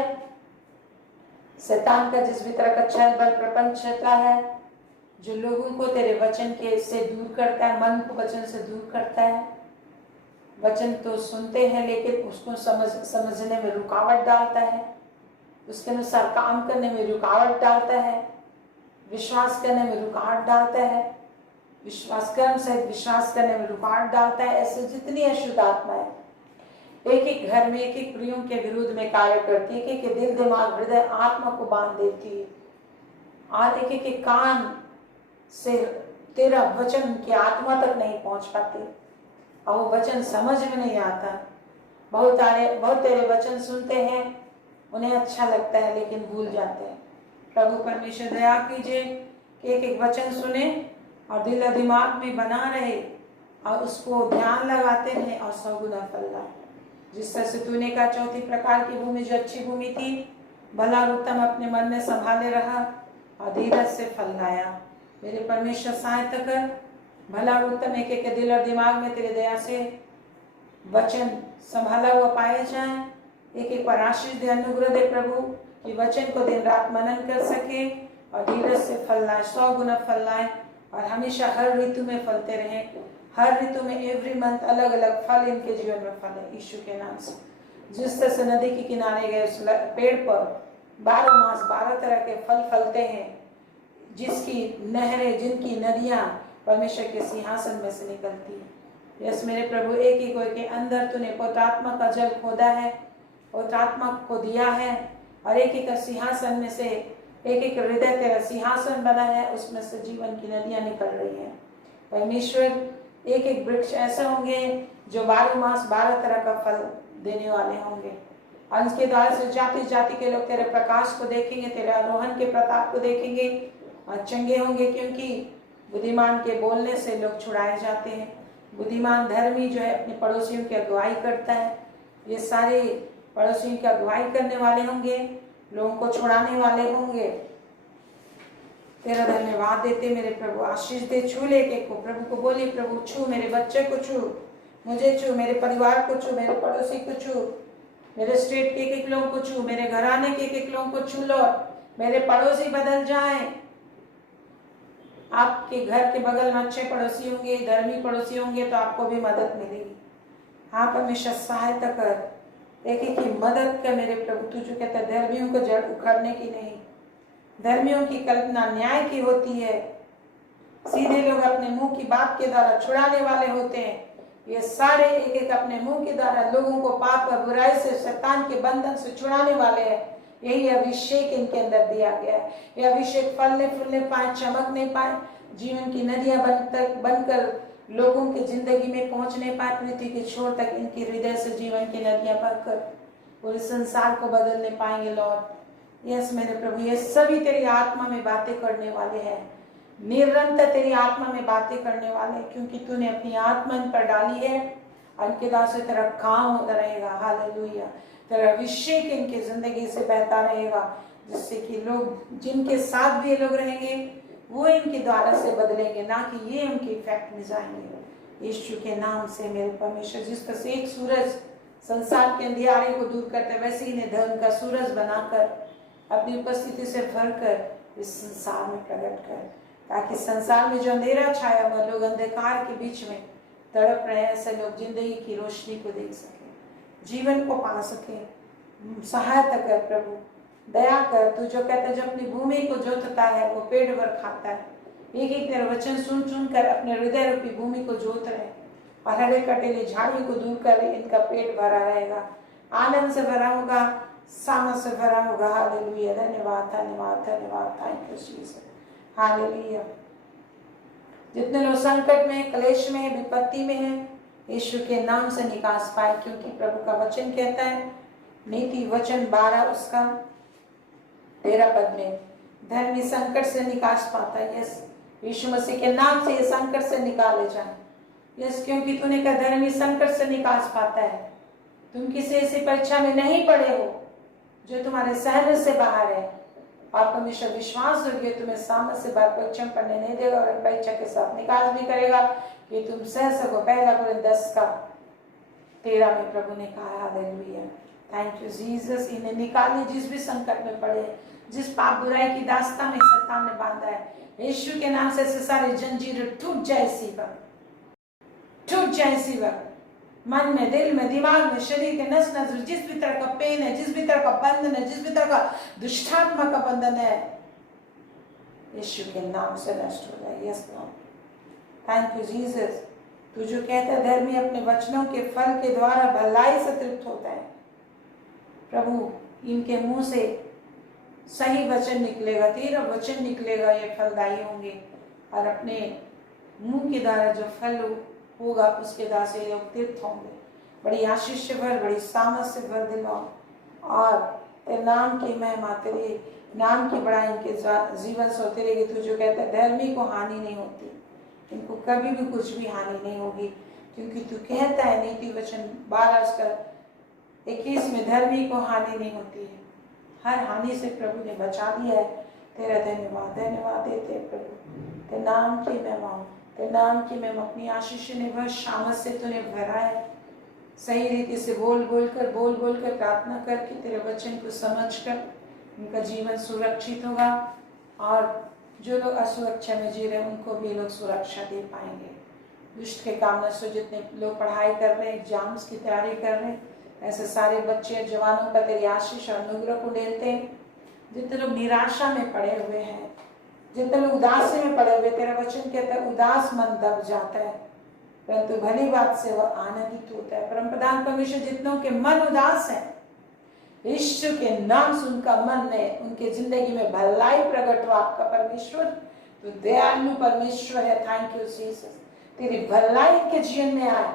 शैतान का जिस भी तरह का छल बल प्रपंच चलता है, जो लोगों को तेरे वचन के से दूर करता है, मन को वचन से दूर करता है, वचन तो सुनते हैं लेकिन उसको समझने में रुकावट डालता है, उसके अनुसार काम करने में रुकावट डालता है, विश्वास करने में रुकावट डालता है, विश्वास कर्म सहित विश्वास करने में रुकावट डालता है। ऐसे जितनी अशुद्ध आत्माएं एक एक घर में एक एक प्रियों के विरुद्ध में कार्य करती है, एक एक दिल दिमाग हृदय आत्मा को बांध देती है, और एक एक कान से तेरा वचन उनकी आत्मा तक नहीं पहुंच पाते और वो वचन समझ में नहीं आता। बहुत तेरे वचन सुनते हैं, उन्हें अच्छा लगता है लेकिन भूल जाते हैं। प्रभु परमेश्वर दया कीजिए कि एक एक वचन सुने और दिल और दिमाग में बना रहे और उसको ध्यान लगाते रहे और 100 गुना फल लाए। जिस तरह से तूने कहा चौथी प्रकार की भूमि जो अच्छी भूमि थी, भला और उत्तम अपने मन में संभाले रहा और धीरज से फल लाया। मेरे परमेश्वर सहायता कर, भला और उत्तम एक एक दिल और दिमाग में तेरे दया से वचन संभाला हुआ पाए जाए। एक एक पर आशीष दे, अनुग्रह दे प्रभु कि वचन को दिन रात मनन कर सके और धीरज से फल लाए, 100 गुना फल लाए और हमेशा हर ऋतु में फलते रहे। हर ऋतु में एवरी मंथ अलग अलग फल इनके जीवन में फले यीशु के नाम से। जिस तरह से नदी के किनारे गए उस पेड़ पर 12 मास 12 तरह के फल फलते हैं, जिसकी नहरें जिनकी नदियां परमेश्वर के सिंहासन में से निकलती हैं। यस मेरे प्रभु, एक ही कोई के अंदर तूने पवित्र आत्मा का जल खोदा है, पवित्र आत्मा को दिया है, और एक एक सिंहासन में से एक एक हृदय तेरा सिंहासन बना है, उसमें से जीवन की नदियां निकल रही हैं। परमेश्वर, एक एक वृक्ष ऐसे होंगे जो 12 मास 12 तरह का फल देने वाले होंगे, और उसके द्वारा से जाति जाति के लोग तेरे प्रकाश को देखेंगे, तेरे आरोहण के प्रताप को देखेंगे और चंगे होंगे, क्योंकि बुद्धिमान के बोलने से लोग छुड़ाए जाते हैं। बुद्धिमान धर्मी जो है अपने पड़ोसियों की अगुवाई करता है। ये सारे पड़ोसियों की अगुवाई करने वाले होंगे, लोगों को छुड़ाने वाले होंगे। तेरा धन्यवाद देते मेरे प्रभु, आशीष दे, छू ले के को प्रभु को बोलिए, प्रभु छू मेरे बच्चे को, छू मुझे, छू मेरे परिवार को, छू मेरे पड़ोसी को, छू मेरे स्टेट के एक लोगों को, छू मेरे घराने के एक लोगों को, छू लो, मेरे पड़ोसी बदल जाएं। आपके घर के बगल में अच्छे पड़ोसी होंगे, धर्मी पड़ोसी होंगे, तो आपको भी मदद मिलेगी। हाँ परमेश्वर सहायता कर, एक एक की मदद कर मेरे प्रभु। तू जो कहता है धर्मियों को जड़ उखाड़ने की नहीं, धर्मियों की कल्पना न्याय की होती है। सीधे लोग अपने मुंह की बात के द्वारा छुड़ाने वाले होते हैं। ये सारे एक एक अपने मुंह के द्वारा लोगों को पाप और बुराई से, शैतान के बंधन से छुड़ाने वाले हैं। यही अभिषेक इनके अंदर दिया गया है। यह अभिषेक फलने फूलने पाए, चमक नहीं पाए, जीवन की नदियां बनकर लोगों की जिंदगी में पहुंच नहीं पाए, पृथ्वी के छोर तक इनके हृदय से जीवन की नदियां बहकर पूरे संसार को बदलने पाएंगे। लॉर्ड यस मेरे प्रभु, ये सभी तेरी आत्मा में बातें करने वाले हैं, निरंतर तेरी आत्मा में बातें करने वाले, क्योंकि तूने अपनी आत्मा इन पर डाली है। इनके दास से तेरा काम होता रहेगा। हालेलुया, तेरा अभिषेक इनकी जिंदगी से बहता रहेगा, जिससे कि लोग जिनके साथ भी ये लोग रहेंगे वो इनके द्वारा से बदलेंगे, ना कि ये उनके इफेक्ट में जाएंगे। यीशु के नाम से मेरे परमेश्वर, जिस तरह से एक सूरज संसार के अंधियारे को दूर करता है, वैसे ही इन्हें धर्म का सूरज बनाकर अपनी उपस्थिति से भरकर इस संसार में प्रकट कर, ताकि संसार में जो अंधेरा छाया हुआ, लोग अंधकार के बीच में तड़प रहे हैं, ऐसे लोग जिंदगी की रोशनी को देख सके, जीवन को पा सके। सहायता कर प्रभु, दया कर। तू जो कहता है जो अपनी भूमि को जोतता है वो पेड़ भर खाता है। एक एक तेरा वचन सुन सुन कर अपने हृदय रूपी भूमि को जोत रहे, और हरे कटेले झाड़ियों को दूर कर इनका पेट भरा रहेगा, आनंद से भरा होगा, सामर्थ से भरा होगा। हालेलुया, धन्यवाद धन्यवाद धन्यवाद, थैंक यू जीसस। हालेलुया। जितने लोग संकट में, क्लेश में, विपत्ति में हैं, यीशु के नाम से निकास पाए, क्योंकि प्रभु का वचन कहता है, नीति वचन 12 उसका 13 पद में, धर्मी संकट से निकास पाता है। यस, यीशु मसीह के नाम से ये संकट से निकाले जाए। यस, क्योंकि तूने कहा धर्मी संकट से निकास पाता है। तुम किसी ऐसी परीक्षा में नहीं पड़े हो जो तुम्हारे सहन से बाहर है, और परमेश्वर विश्वास योग्य तुम्हें सामने से बाहर परीक्षा पढ़ने नहीं देगा, और परीक्षा के साथ निकास भी करेगा कि तुम सह सको। पहला कोरिन्थियों 10:13 में प्रभु ने कहा। Hallelujah, thank you Jesus. इन्हें निकालने जिस भी संकट में पड़े, जिस पाप बुराई की दास्तान में शैतान ने बांधा है, यीशु के नाम से सारे जंजीरें टूट जाए इसी वक्त, टूट जाए इसी वक्त। मन में, दिल में, दिमाग में, शरीर के नस नस, जिस भी तरह का पेन है, जिस भी तरह का बंधन है, जिस भी तरह का दुष्टात्मा का बंधन है, यीशु के नाम से नष्ट हो जाए। Yes Lord, thank you Jesus. तू जो कहता है धर्मी अपने वचनों के फल के द्वारा भलाई से तृप्त होता है, प्रभु इनके मुंह से सही वचन निकलेगा, तेरा वचन निकलेगा, ये फलदायी होंगे, और अपने मुंह के द्वारा जो फल होगा उसके द्वारा से लोग तृप्त होंगे। बड़ी आशीष से भर, बड़ी सामर्थ से भर दिलाओ, और तेरे नाम की महिमा, तेरे नाम की बड़ाई इनके जीवन से होती रहेगी। तू जो कहता है धर्मी को हानि नहीं होती, इनको कभी भी कुछ भी हानि नहीं होगी, क्योंकि तू कहता है नीति वचन 12:21 में धर्मी को हानि नहीं होती है। हर हानि से प्रभु ने बचा दिया है। तेरा धन्यवाद धन्यवाद देते प्रभु। तेरे नाम की महिमा, तेरे नाम की महिमा। अपनी आशीष ने भर, शामत से तूने भरा है। सही रीति से बोल बोल कर प्रार्थना करके तेरे वचन को समझकर उनका जीवन सुरक्षित होगा, और जो लोग असुरक्षा में जी रहे हैं उनको भी लोग सुरक्षा दे पाएंगे। दुष्ट के कामना से जितने लोग पढ़ाई कर रहे हैं, एग्जाम्स की तैयारी कर रहे हैं, ऐसे सारे बच्चे जवानों का तेरी आशीष और अनुग्रह को लेते हैं। जितने लोग निराशा में पड़े हुए हैं, जितने लोग उदासी में पड़े हुए, तेरा वचन कहता है उदास मन दब जाता है, परंतु भली बात से वह आनंदित होता है। परमप्रधान परमेश्वर जितनों के मन उदास है, यीशु के नाम से उनका मन में, उनके जिंदगी में भलाई प्रकट हो। आपका परमेश्वर तो दयालु परमेश्वर है। थैंक यू जीसस, तेरी भलाई के जीवन में आए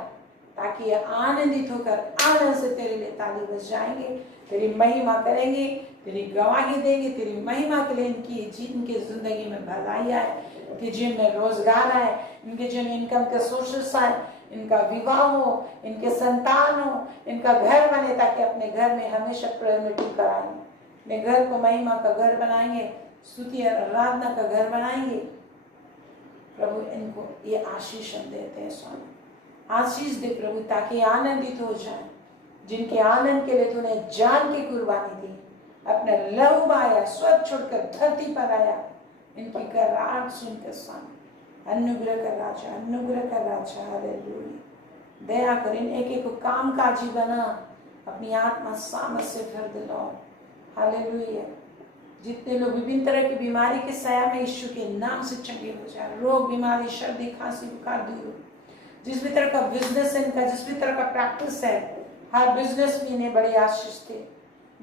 ताकि ये आनंदित होकर आनंद से तेरे लिए ताली बजाएंगे, तेरी महिमा करेंगे, तेरी गवाही देंगे, तेरी महिमा के लिए इनके जिंदगी में भलाई आए, इनके जीवन में रोजगार आए, इनके जीवन में इनकम के सोर्सेस आए, इनका विवाह हो, इनके संतान हो, इनका घर बने ताकि अपने घर में हमेशा प्रगति कराएंगे, अपने घर को महिमा का घर बनाएंगे, स्तुति और आराधना का घर बनाएंगे। प्रभु इनको ये आशीष हम देते हैं स्वामी, आशीष दे प्रभु ताकि आनंदित हो जाए। जिनके आनंद के लिए तूने जान की कुर्बानी दी, अपने लहू बहाया, स्वर्ग छोड़कर धरती पर आया, इनकी कराहट सुनकर स्वामी अनुग्रह कर राजा, अनुग्रह कर राजा। हालेलुया, दया कर, इन एक एक को काम काजी बना, अपनी आत्मा सामर्थ से भर दे लॉर्ड। हालेलुया, जितने लोग विभिन्न तरह की बीमारी के साया में यीशु के नाम से चंगे हो जाए, रोग बीमारी सर्दी खांसी बुखार दूर हो। जिस भी तरह का बिजनेस है इनका, जिस भी तरह का प्रैक्टिस है, हर बिजनेस में इन्हें बड़ी आशीष दे,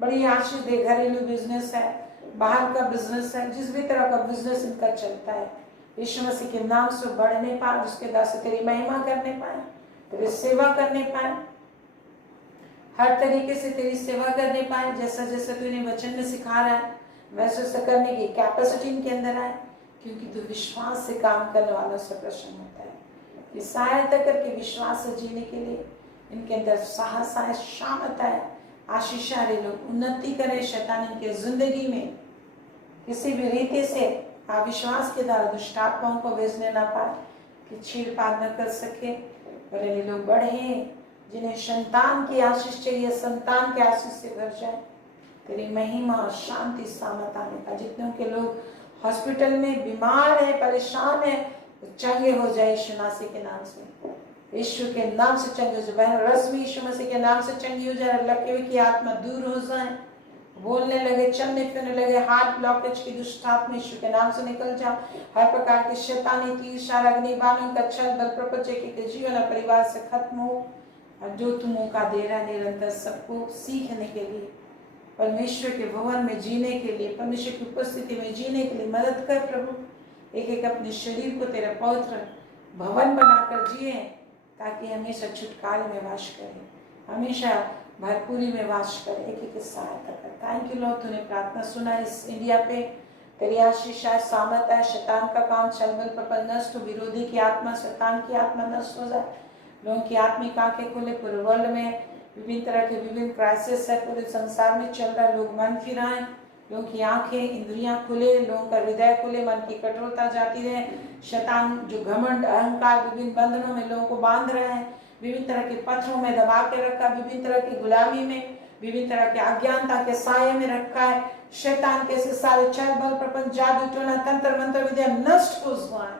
बड़ी आशीष दे। घरेलू बिजनेस है, बाहर का बिजनेस है, जिस भी तरह का बिजनेस इनका चलता है, यीशु मसीह के नाम से बढ़ने पाए, जिसके दास से तेरी महिमा करने पाए, तेरी सेवा करने पाए, हर तरीके से तेरी सेवा करने पाए। जैसा जैसा तू इन्हें वचन में सिखा रहा है वैसे वैसे करने की कैपेसिटी इनके अंदर आए, क्योंकि तू विश्वास से काम करने वालों से प्रसन्न होता है। कि सहायता करके विश्वास से जीने के लिए इनके अंदर साहस आए, शामत आए, आशीष आए, लोग उन्नति करें। शैतान इनके जिंदगी में किसी भी रीति से अविश्वास के द्वारा दुष्ट आत्माओं को भेजने ना पाए, कि छीड़-फाड़ न कर सके, पर ये लोग बढ़े, जिन्हें संतान की आशीष चाहिए, संतान के आशीष से भर जाए। तेरी महिमा और शांति सामत आने का। जितने के लोग हॉस्पिटल में बीमार है, परेशान है, चंगे हो जाए यीशु मसीह के नाम से, यीशु के नाम से चंगे हो जाए। बहन रश्मि यीशु मसीह के नाम से चंगी हो जाए, लगे हुए की आत्मा दूर हो जाए, बोलने लगे, चलने फिरने लगे, हार्ट ब्लॉकेज की दुष्ट आत्मा यीशु के नाम से निकल जाओ। हर प्रकार के शैतानी तीर शार अग्नि बाणों का छल बल प्रपंच के जीवन और परिवार से खत्म हो। और जो तू मौका दे रहा है निरंतर सबको सीखने के लिए, परमेश्वर के भवन में जीने के लिए, परमेश्वर की उपस्थिति में जीने के लिए मदद कर प्रभु। एक एक अपने शरीर को तेरा पवित्र भवन बनाकर जिए, ताकि हमेशा छुटकारे में वास करें, हमेशा भरपूरी में वास करें। एक एक सहायता कर। थैंक यू लॉर्ड, तूने प्रार्थना सुना। इस इंडिया पे तेरी आशीष है, सामर्थ है, शैतान का काम छल बल प्रपंच नष्ट हो, विरोधी की आत्मा, शैतान की आत्मा नष्ट हो जाए, लोगों की आत्मिक आंखें खुले। पूरे वर्ल्ड में विभिन्न तरह के विभिन्न क्राइसिस है, पूरे संसार में चल रहा है, लोग मन फिराएं, लोगों की आंखें इंद्रियां खुले, लोगों का हृदय खुले, मन की कठोरता जाती रहे। शैतान जो घमंड अहंकार विभिन्न बंधनों में लोगों को बांध रहे हैं, विभिन्न तरह के पत्थरों में दबा के रखा, विभिन्न तरह की गुलामी में, विभिन्न तरह के अज्ञानता के साये में रखा है। शैतान के से सारे छल बल प्रपंच जादू टोना तंत्र मंत्र विद्या नष्ट हो जाए,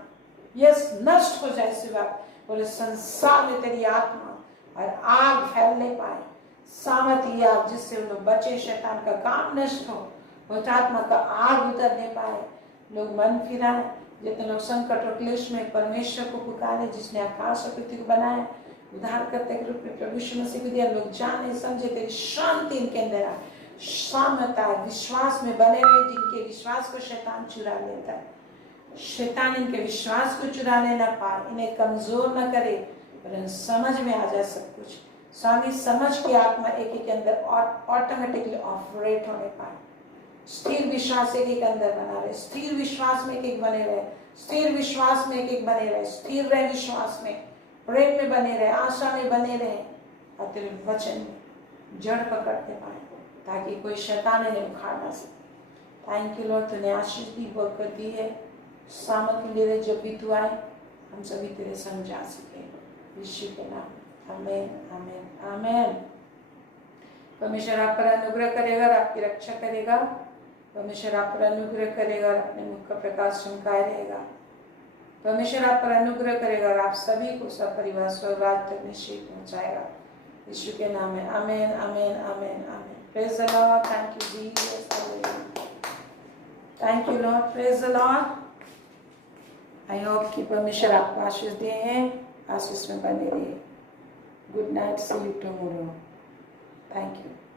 यस नष्ट हो जाए। सिवा पूरे संसार में तेरी आत्मा और आग फैलने पाए, सामर्थी आग, जिससे वो लोग बचे, शैतान का काम नष्ट हो, उस आत्मा का आग उतरने पाए, लोग मन फिराए। जितने लोग संकट और क्लेश में परमेश्वर को पुकारे, जिसने आकाश और पृथ्वी को बनाया, उद्धार करते के रूप में प्रभु यीशु मसीह को दिया, लोग जाने समझे तेरी शांति इनके अंदर आए, सामर्थ आए, विश्वास में बने रहे। जिनके विश्वास को शैतान चुरा लेता है, शैतान इनके विश्वास को चुराने ना पाए, इन्हें कमजोर न करे, पर समझ में आ जाए सब कुछ। स्वामी समझ की आत्मा एक एक के अंदर ऑटोमेटिकली ऑपरेट होने पाए। स्थिर विश्वास एक एक अंदर बना रहे, स्थिर विश्वास में एक एक बने रहे, स्थिर विश्वास में एक एक बने रहे, स्थिर रहे विश्वास में, प्रेम में बने रहे, आशा में बने रहे, और तेरे वचन में जड़ पकड़ते पाए, ताकि कोई शैतान इन्हें उखाड़ ना सके। थैंक यू लॉर्ड, तूने आशीष दी, बरकत दी है, सामर्थ ले रहे। जब भी तू आए हम सभी तेरे संग जा सके, यीशु के नाम, आमेन आमेन आमेन। परमेश्वर आप पर अनुग्रह करेगा और आपकी रक्षा करेगा। परमेश्वर आप पर अनुग्रह करेगा और अपने मुख का प्रकाश चमकाए रहेगा। परमेश्वर आप पर अनुग्रह करेगा और आप सभी को सब परिवार स्वर्ग तक निश्चित पहुंचाएगा, यीशु के नाम में, amen amen amen amen. Praise the Lord, thank you Jesus, thank you Lord, praise the Lord. I hope कि परमेश्वर आपको आशीष दिए हैं। आशीष में बने रहिए। Good night, see you tomorrow. Thank you.